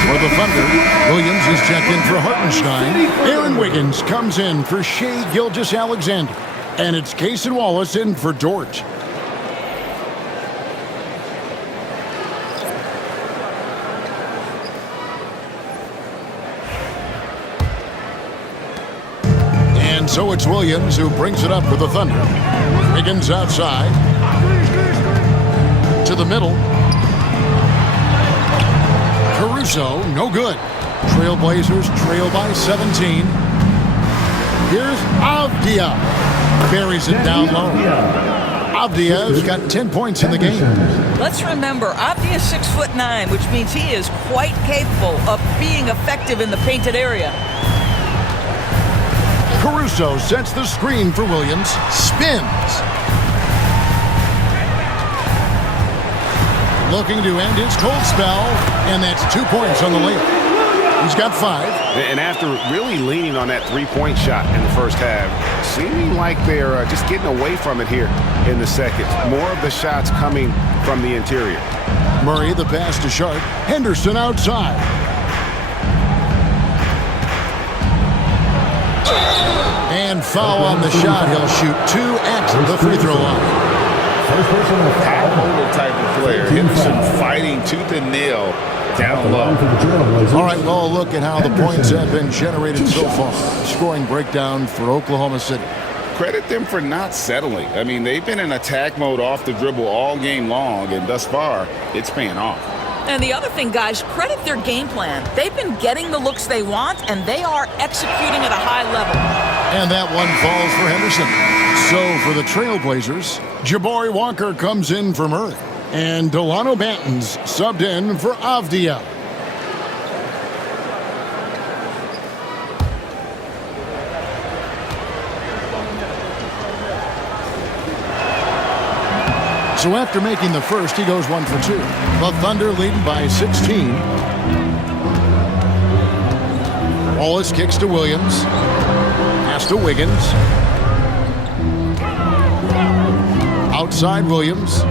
For the Thunder, Williams is checked in for Hartenstein. Aaron Wiggins comes in for Shai Gilgeous-Alexander. And it's Cason Wallace in for Dort. And so it's Williams who brings it up for the Thunder. Wiggins outside. To the middle. Caruso, no good. Trailblazers trail by 17. Here's Avdia. Buries it down low. Avdia's got 10 points in the game. Let's remember, Avdia's 6'9", which means he is quite capable of being effective in the painted area. Caruso sets the screen for Williams. Spins. Looking to end his cold spell, and that's 2 points on the layup. He's got 5. And after really leaning on that three-point shot in the first half, seeming like they're just getting away from it here in the second. More of the shots coming from the interior. Murray, the pass to Sharp. Henderson outside. And foul on the shot. He'll shoot 2 at the free throw line. High-holder type of player. Henderson fighting tooth and nail down low. All right, well, look at how the points have been generated so far. Scoring breakdown for Oklahoma City. Credit them for not settling. I mean, they've been in attack mode off the dribble all game long, and thus far, it's paying off. And the other thing, guys, credit their game plan. They've been getting the looks they want, and they are executing at a high level. And that one falls for Henderson. So for the Trailblazers, Jabari Walker comes in for Murray. And Delano Banton's subbed in for Avdia. So after making the first, he goes 1 for 2. The Thunder leading by 16. Wallace kicks to Williams. Pass to Wiggins. Outside Williams.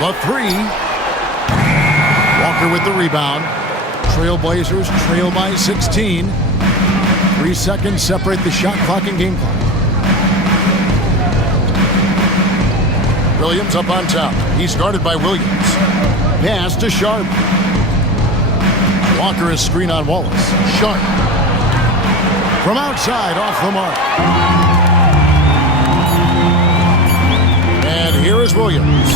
The 3. Walker with the rebound. Trailblazers trail by 16. 3 seconds separate the shot clock and game clock. Williams up on top. He's guarded by Williams. Pass to Sharp. Walker is screen on Wallace. Sharp. From outside, off the mark. And here is Williams.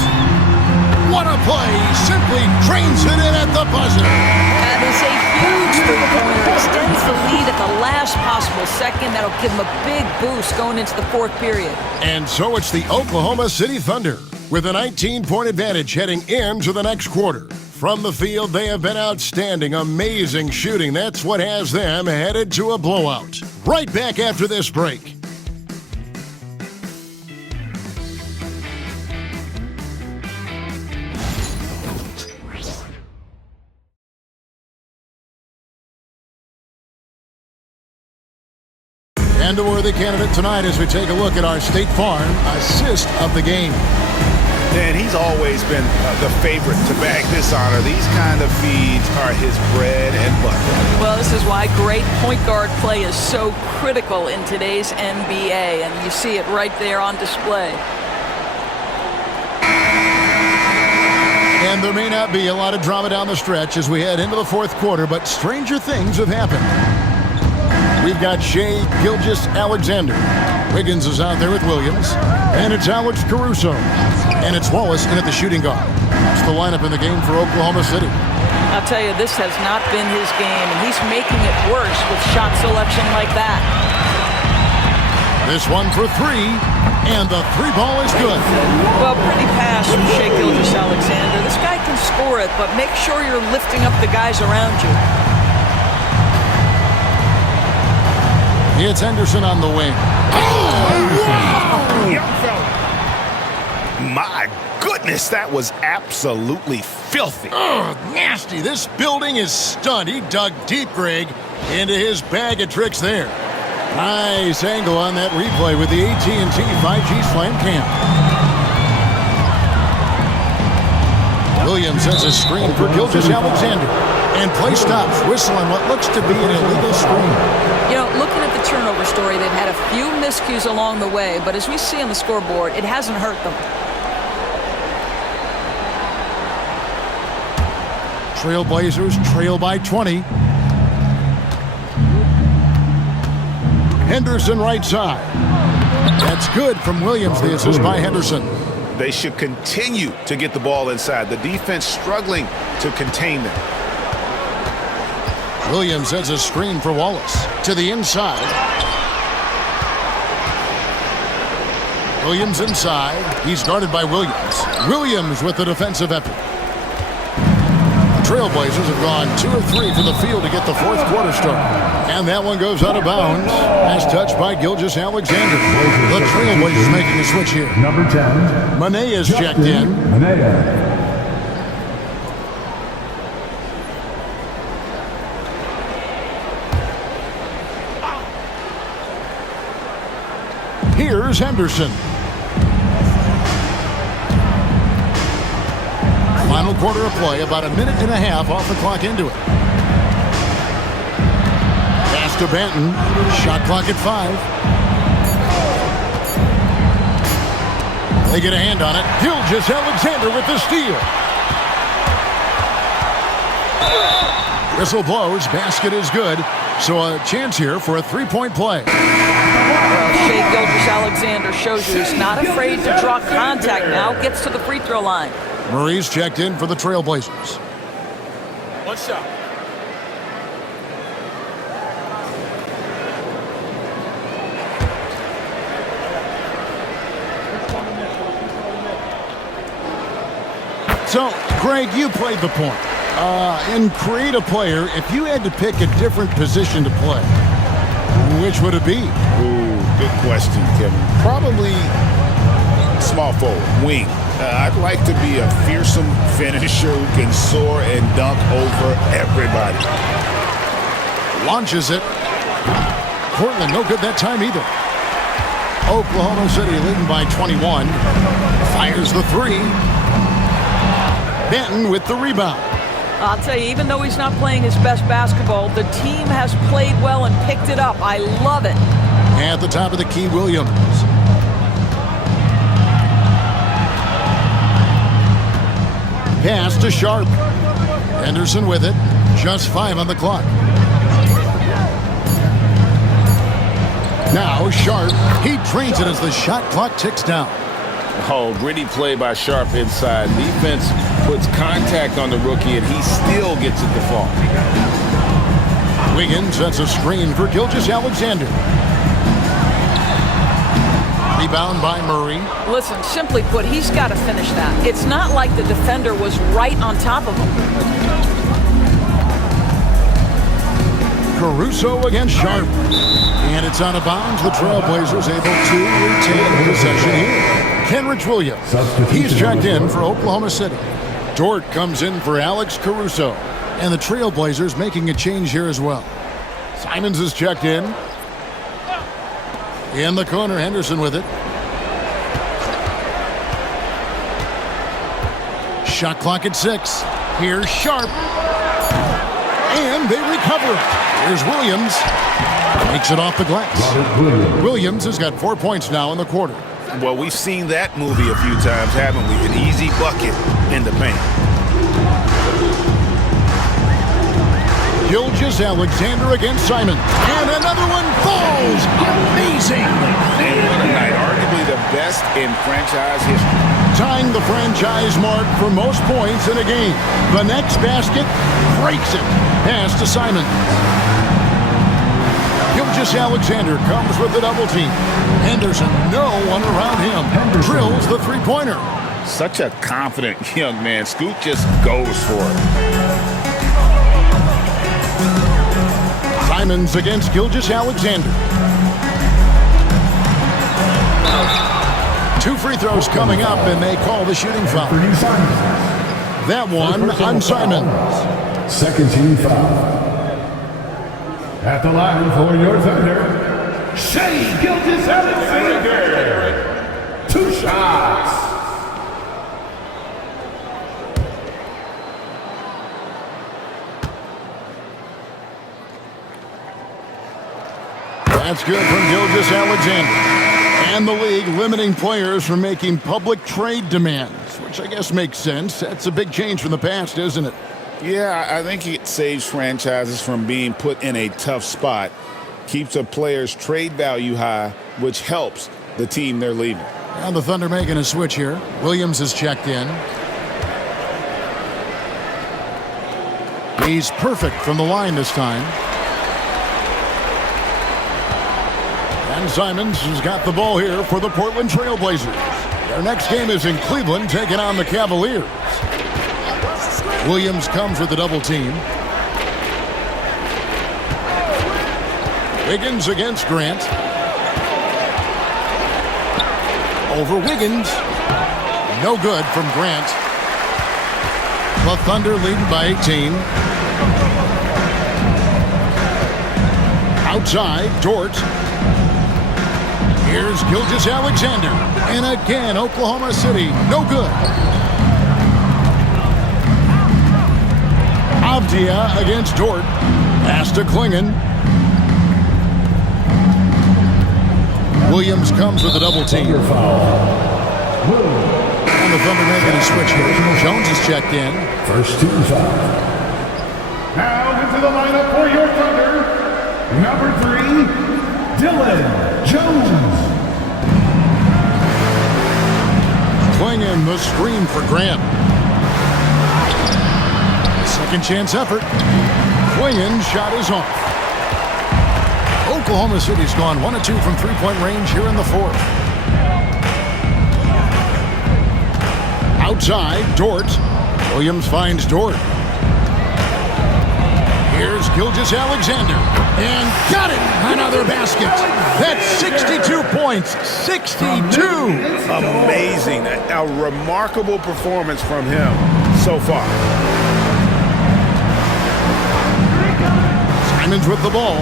What a play. Simply trains it in at the buzzer. That is a huge three-pointer. Extends the lead at the last possible second. That'll give them a big boost going into the fourth period. And so it's the Oklahoma City Thunder with a 19-point advantage heading into the next quarter. From the field, they have been outstanding, amazing shooting. That's what has them headed to a blowout. Right back after this break. And a worthy candidate tonight as we take a look at our State Farm assist of the game. And he's always been the favorite to bag this honor. These kind of feeds are his bread and butter. Well, this is why great point guard play is so critical in today's NBA, and you see it right there on display. And there may not be a lot of drama down the stretch as we head into the fourth quarter, but stranger things have happened. We've got Shea Gilgeous-Alexander. Wiggins is out there with Williams. And it's Alex Caruso. And it's Wallace in at the shooting guard. That's the lineup in the game for Oklahoma City. I'll tell you, this has not been his game, and he's making it worse with shot selection like that. This one for 3, and the 3 ball is good. Well, pretty pass from Shea Gilgeous-Alexander. This guy can score it, but make sure you're lifting up the guys around you. It's Henderson on the wing. Oh, wow! Young fella. My goodness, that was absolutely filthy. Oh, nasty. This building is stunned. He dug deep, Greg, into his bag of tricks there. Nice angle on that replay with the AT&T 5G Slam Cam. Williams sends a screen for Gilgeous-Alexander. And play stops, whistling what looks to be an illegal screen. You know, looking at the turnover story, they've had a few miscues along the way, but as we see on the scoreboard, it hasn't hurt them. Trailblazers trail by 20. Henderson right side. That's good from Williams, the assist by Henderson. They should continue to get the ball inside. The defense struggling to contain them. Williams sends a screen for Wallace to the inside. Williams inside. He's guarded by Williams. Williams with the defensive effort. Trailblazers have gone 2 of 3 from the field to get the fourth quarter started. And that one goes out of bounds as touched by Gilgeous-Alexander. The Trailblazers making a switch here. Number 10. Manet is checked in. Manea. Here's Henderson. Final quarter of play, about a minute and a half off the clock into it. Pass to Benton. Shot clock at 5. They get a hand on it. Gilgeous-Alexander with the steal. Whistle blows. Basket is good. So a chance here for a three-point play. Well, Shai Gilgeous-Alexander shows you he's not afraid to draw contact now. Gets to the free throw line. Murray's checked in for the Trailblazers. One shot. So, Greg, you played the point. In create a player, if you had to pick a different position to play, which would it be? Ooh, good question, Kevin. Probably small forward, wing. I'd like to be a fearsome finisher who can soar and dunk over everybody. Launches it. Portland, no good that time either. Oklahoma City leading by 21. Fires the 3. Benton with the rebound. I'll tell you, even though he's not playing his best basketball, the team has played well and picked it up. I love it. At the top of the key, Williams. Pass to Sharp. Henderson with it. Just 5 on the clock. Now Sharp. He trains it as the shot clock ticks down. Oh, gritty play by Sharp inside. Defense puts contact on the rookie, and he still gets it to fall. Wiggins sets a screen for Gilgeous-Alexander. Rebound by Murray. Listen, simply put, he's got to finish that. It's not like the defender was right on top of him. Caruso against Sharp. And it's out of bounds. The Trailblazers able to retain possession here. Kenrich Williams. He's checked in for Oklahoma City. Dort comes in for Alex Caruso. And the Trailblazers making a change here as well. Simons is checked in. In the corner, Henderson with it. Shot clock at 6. Here's Sharp. And they recover it. Here's Williams. Takes it off the glass. Williams has got 4 points now in the quarter. Well, we've seen that movie a few times, haven't we? An easy bucket in the paint. Gilgeous-Alexander against Simon. And another one falls. Amazing. And what a night. Arguably the best in franchise history. Tying the franchise mark for most points in a game. The next basket breaks it. Pass to Simon. Gilgeous-Alexander comes with the double team. Henderson, no one around him. Drills the three-pointer. Such a confident young man. Scoot just goes for it. Simons against Gilgeous-Alexander. 2 free throws coming up, and they call the shooting foul. That one on Simons. Second team foul. At the line for your Thunder, Shai Gilgeous-Alexander. 2 shots. That's good from Gilgeous-Alexander. And the league limiting players from making public trade demands, which I guess makes sense. That's a big change from the past, isn't it? Yeah, I think it saves franchises from being put in a tough spot, keeps a player's trade value high, which helps the team they're leaving. And the Thunder making a switch here. Williams is checked in. He's perfect from the line this time. And Simons has got the ball here for the Portland Trailblazers. Their next game is in Cleveland, taking on the Cavaliers. Williams comes with a double team. Wiggins against Grant. Over Wiggins. No good from Grant. The Thunder leading by 18. Outside, Dort. Here's Gilgeous-Alexander. And again, Oklahoma City, no good. Avdia against Dort. Pass to Klingon. Williams comes with a double team. And the Thunder making a switch here. Jones is checked in. First team foul. Now into the lineup for your Thunder, number 3, Dylan Jones. Klingon the screen for Grant. Second chance effort. Klingon shot is off. Oklahoma City's gone 1 of 2 from three-point range here in the fourth. Outside, Dort. Williams finds Dort. Here's Gilgeous-Alexander. And got it! Another basket. That's 62 points. 62! Amazing. A remarkable performance from him so far. Simons with the ball.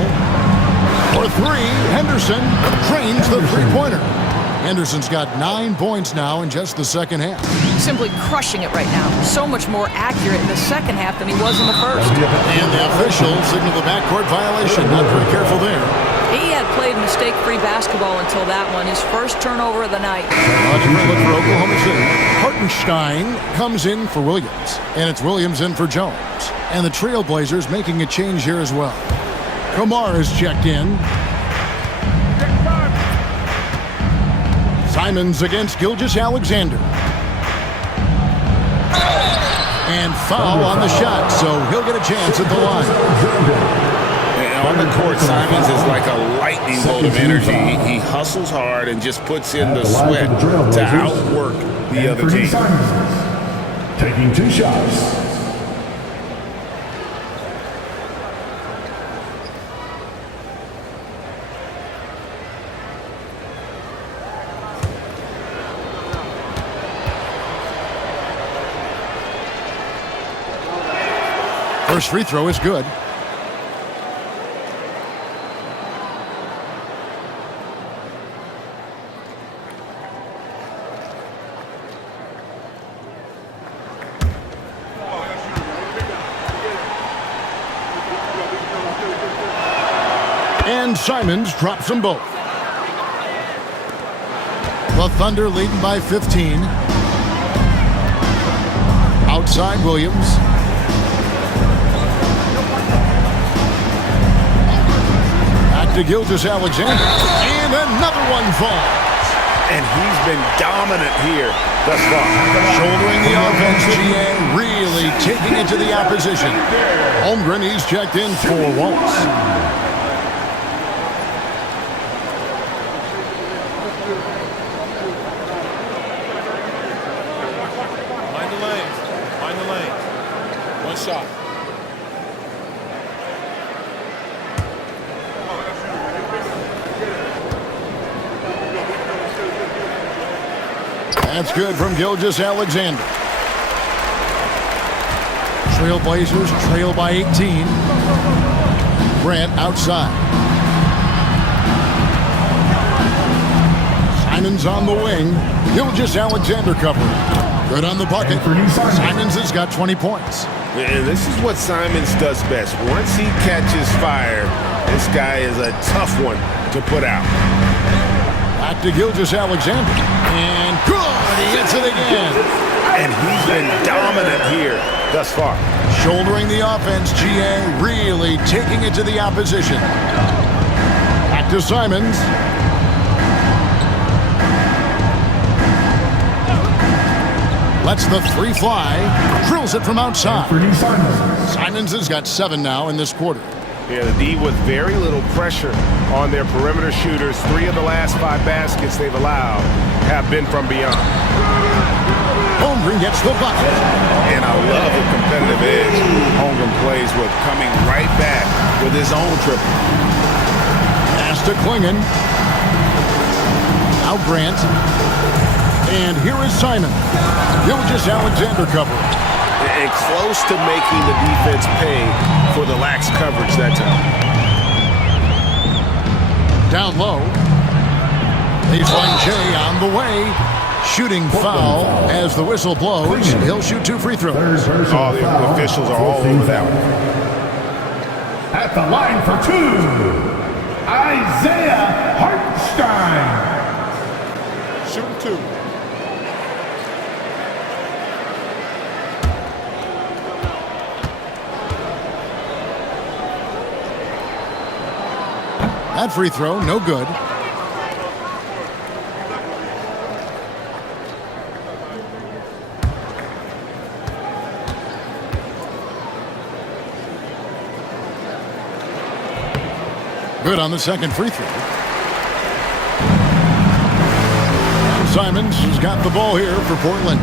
For 3, Henderson drains the three-pointer. Henderson's got 9 points now in just the second half. Simply crushing it right now. So much more accurate in the second half than he was in the first. And the officials signal the backcourt violation. Not very careful there. He had played mistake-free basketball until that one, his first turnover of the night. Look for Oklahoma City. Hartenstein comes in for Williams. And it's Williams in for Jones. And the Trailblazers making a change here as well. Kamar is checked in. Simons against Gilgeous-Alexander. And foul on the shot, so he'll get a chance at the line. And on the court, Simons is like a lightning bolt of energy. He hustles hard and just puts in the sweat to outwork the other team. Taking 2 shots. First free throw is good. And Simons drops them both. The Thunder leading by 15. Outside Williams. To Gilgeous-Alexander. And another one falls. And he's been dominant here thus far. Shouldering the offense, GA really taking it to the opposition. Holmgren, he's checked in for Waltz. Mind the lanes. Mind the lanes. One shot. That's good from Gilgeous-Alexander. Trailblazers trail by 18. Grant outside. Simons on the wing. Gilgeous-Alexander covering. Good on the bucket. Simons has got 20 points. And this is what Simons does best. Once he catches fire, this guy is a tough one to put out. Back to Gilgeous-Alexander. And good! He hits it again. And he's been dominant here thus far. Shouldering the offense, GA really taking it to the opposition. Back to Simons. Lets the 3 fly. Drills it from outside. Simons has got 7 now in this quarter. Yeah, the D with very little pressure on their perimeter shooters. 3 of the last 5 baskets they've allowed have been from beyond. Holmgren gets the bucket. And I love the competitive edge Holmgren plays with, coming right back with his own triple. Pass to Klingon. Now Grant. And here is Simon. Gilgeous-Alexander covering. And close to making the defense pay for the lax coverage that time. Down low. Baseline Jay on the way. Shooting foul as the whistle blows. He'll shoot 2 free throws. Oh, the officials are all over that one. At the line for 2, Isaiah Hartenstein. Shooting 2. That free throw, no good. Good on the second free throw. Simons has got the ball here for Portland.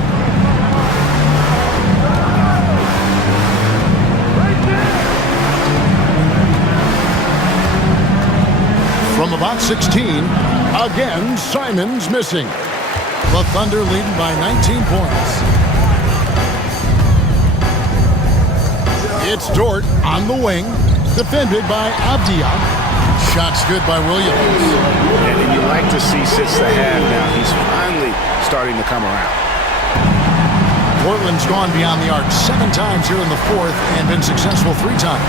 From about 16, again, Simons missing. The Thunder leading by 19 points. It's Dort on the wing, defended by Avdia. Shots good by Williams. And you like to see since the half now, he's finally starting to come around. Portland's gone beyond the arc 7 times here in the fourth and been successful 3 times.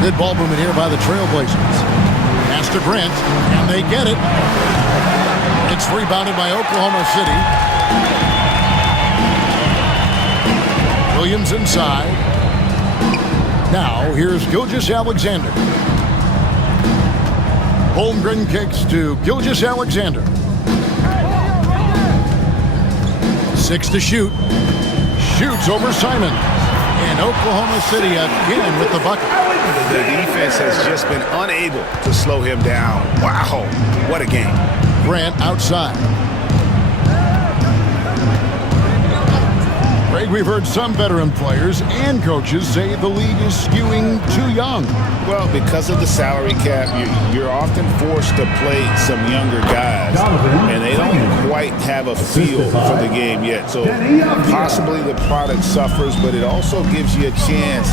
Good ball movement here by the Trailblazers. Pass to Grant, and they get it. It's rebounded by Oklahoma City. Williams inside. Now, here's Gilgeous-Alexander. Holmgren kicks to Gilgeous-Alexander. 6 to shoot. Shoots over Simon. And Oklahoma City again with the bucket. The defense has just been unable to slow him down. Wow, what a game. Grant outside. Greg, we've heard some veteran players and coaches say the league is skewing too young. Well, because of the salary cap, you're often forced to play some younger guys, and they don't quite have a feel for the game yet. So possibly the product suffers, but it also gives you a chance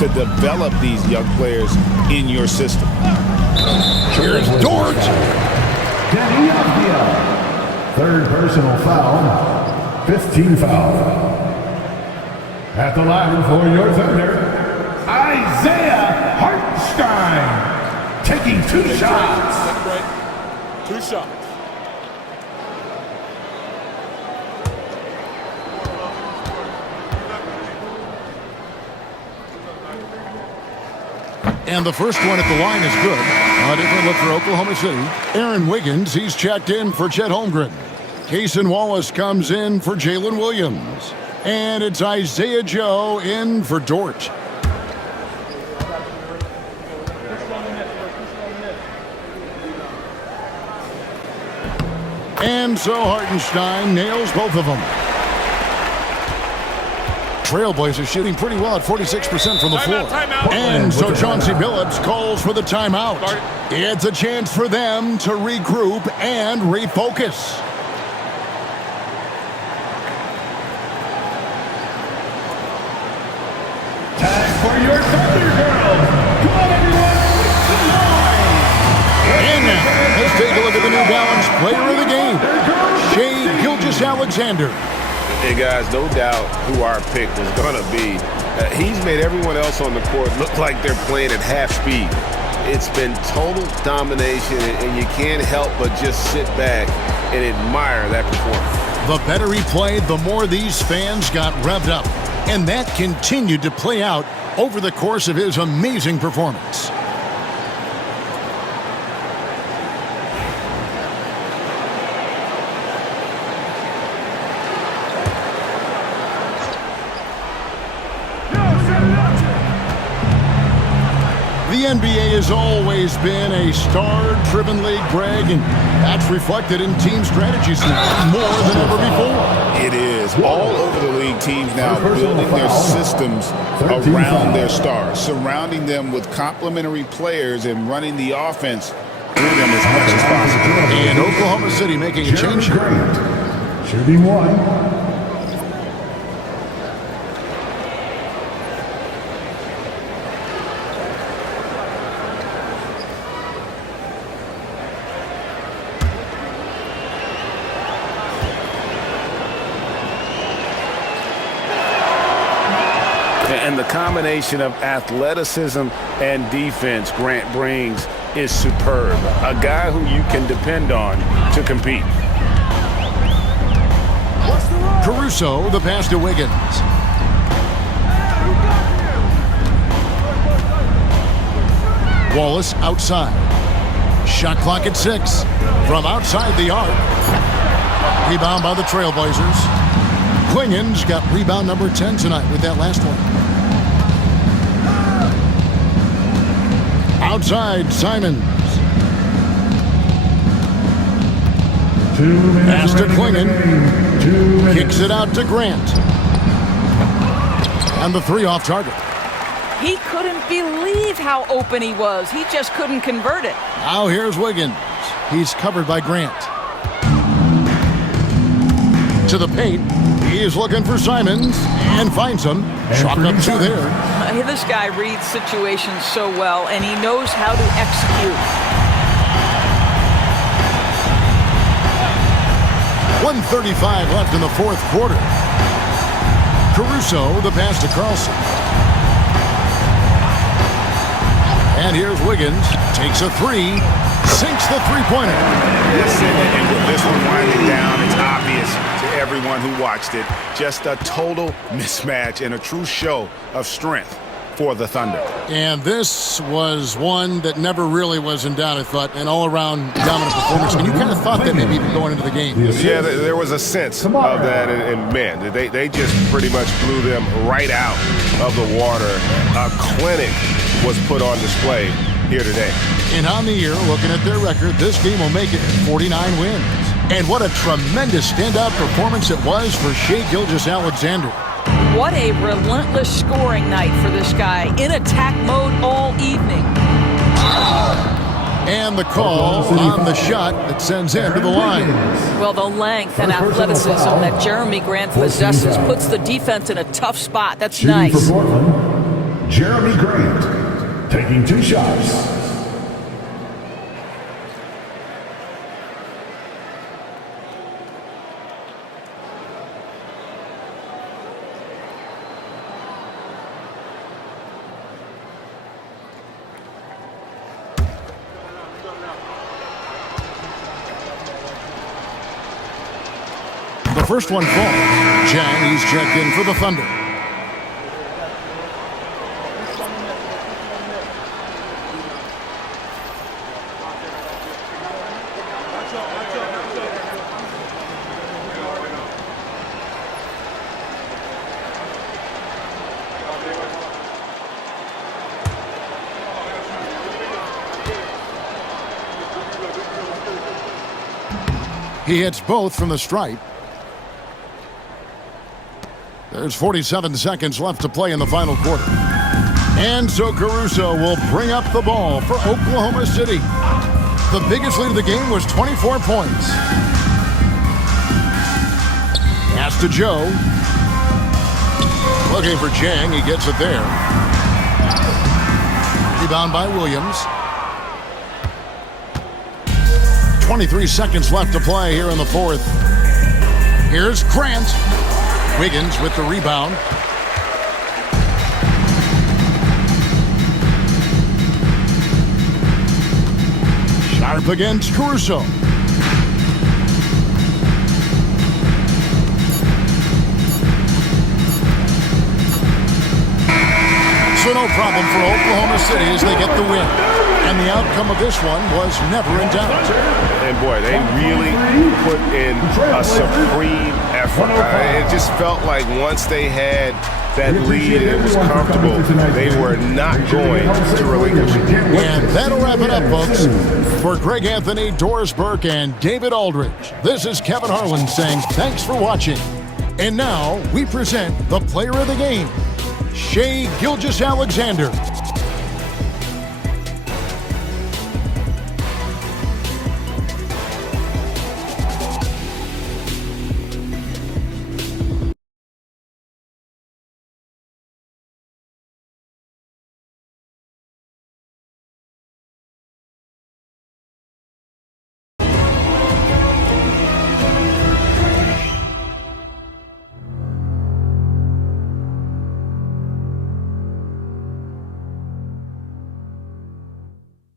to develop these young players in your system. Here's Dort. Third personal foul, 15 foul. At the line for your Thunder, Isaiah Hartenstein, taking 2 shots. 2 shots. And the first one at the line is good. A different look for Oklahoma City. Aaron Wiggins, he's checked in for Chet Holmgren. Cason Wallace comes in for Jalen Williams. And it's Isaiah Joe in for Dort. And so Hartenstein nails both of them. Trailblazers shooting pretty well at 46% from the floor. Timeout. And so Chauncey Billups calls for the timeout. It's a chance for them to regroup and refocus. Time for your Thunder girls. Come on, everyone. And now, let's take a look at the New Balance player of the game, Shai Gilgeous-Alexander. Hey, guys, no doubt who our pick was going to be. He's made everyone else on the court look like they're playing at half speed. It's been total domination, and you can't help but just sit back and admire that performance. The better he played, the more these fans got revved up. And that continued to play out over the course of his amazing performance. The The NBA has always been a star-driven league, Greg, and that's reflected in team strategies now more than ever before. It is. All over the league, teams now building their systems around their stars, surrounding them with complementary players and running the offense through them as much as possible. And Oklahoma City making a change. Shooting one. And the combination of athleticism and defense Grant brings is superb. A guy who you can depend on to compete. Caruso, the pass to Wiggins. Wallace outside. Shot clock at 6. From outside the arc. Rebound by the Trailblazers. Clingan's got rebound number 10 tonight with that last one. Outside, Simons. Pass to Klingan. Kicks it out to Grant. And the 3 off target. He couldn't believe how open he was. He just couldn't convert it. Now here's Wiggins. He's covered by Grant. To the paint. He's looking for Simons and finds him. Chalk up 2 there. This guy reads situations so well, and he knows how to execute. 1:35 left in the 4th quarter. Caruso, the pass to Carlson. And here's Wiggins. Takes a 3. Sinks the three-pointer. Yes, and with this one winding down, it's obvious to everyone who watched it. Just a total mismatch and a true show of strength for the Thunder. And this was one that never really was in doubt, I thought, an all-around dominant performance. And you kind of thought that maybe even going into the game. Yeah, there was a sense of that, and man, they just pretty much blew them right out of the water. A clinic was put on display here today. And on the year, looking at their record, this game will make it 49 wins. And what a tremendous standout performance it was for Shai Gilgeous-Alexander. What a relentless scoring night for this guy. In attack mode all evening. And the call on the shot that sends him to the line. Well, the length and athleticism that Jeremy Grant possesses puts the defense in a tough spot. That's nice. For Portland, Jeremy Grant taking 2 shots. The first one falls. Chang, he's checked in for the Thunder. He hits both from the stripe. There's 47 seconds left to play in the final quarter. And so Caruso will bring up the ball for Oklahoma City. The biggest lead of the game was 24 points. Pass to Joe. Looking for Chang. He gets it there. Rebound by Williams. 23 seconds left to play here in the 4th. Here's Grant. Wiggins with the rebound. Sharp against Caruso. So no problem for Oklahoma City as they get the win. And the outcome of this one was never in doubt. And boy, they really put in a supreme effort. It just felt like once they had that lead and it was comfortable, they were not going to relinquish it. And that'll wrap it up, folks. For Greg Anthony, Doris Burke, and David Aldridge, this is Kevin Harlan saying thanks for watching. And now we present the player of the game, Shai Gilgeous-Alexander.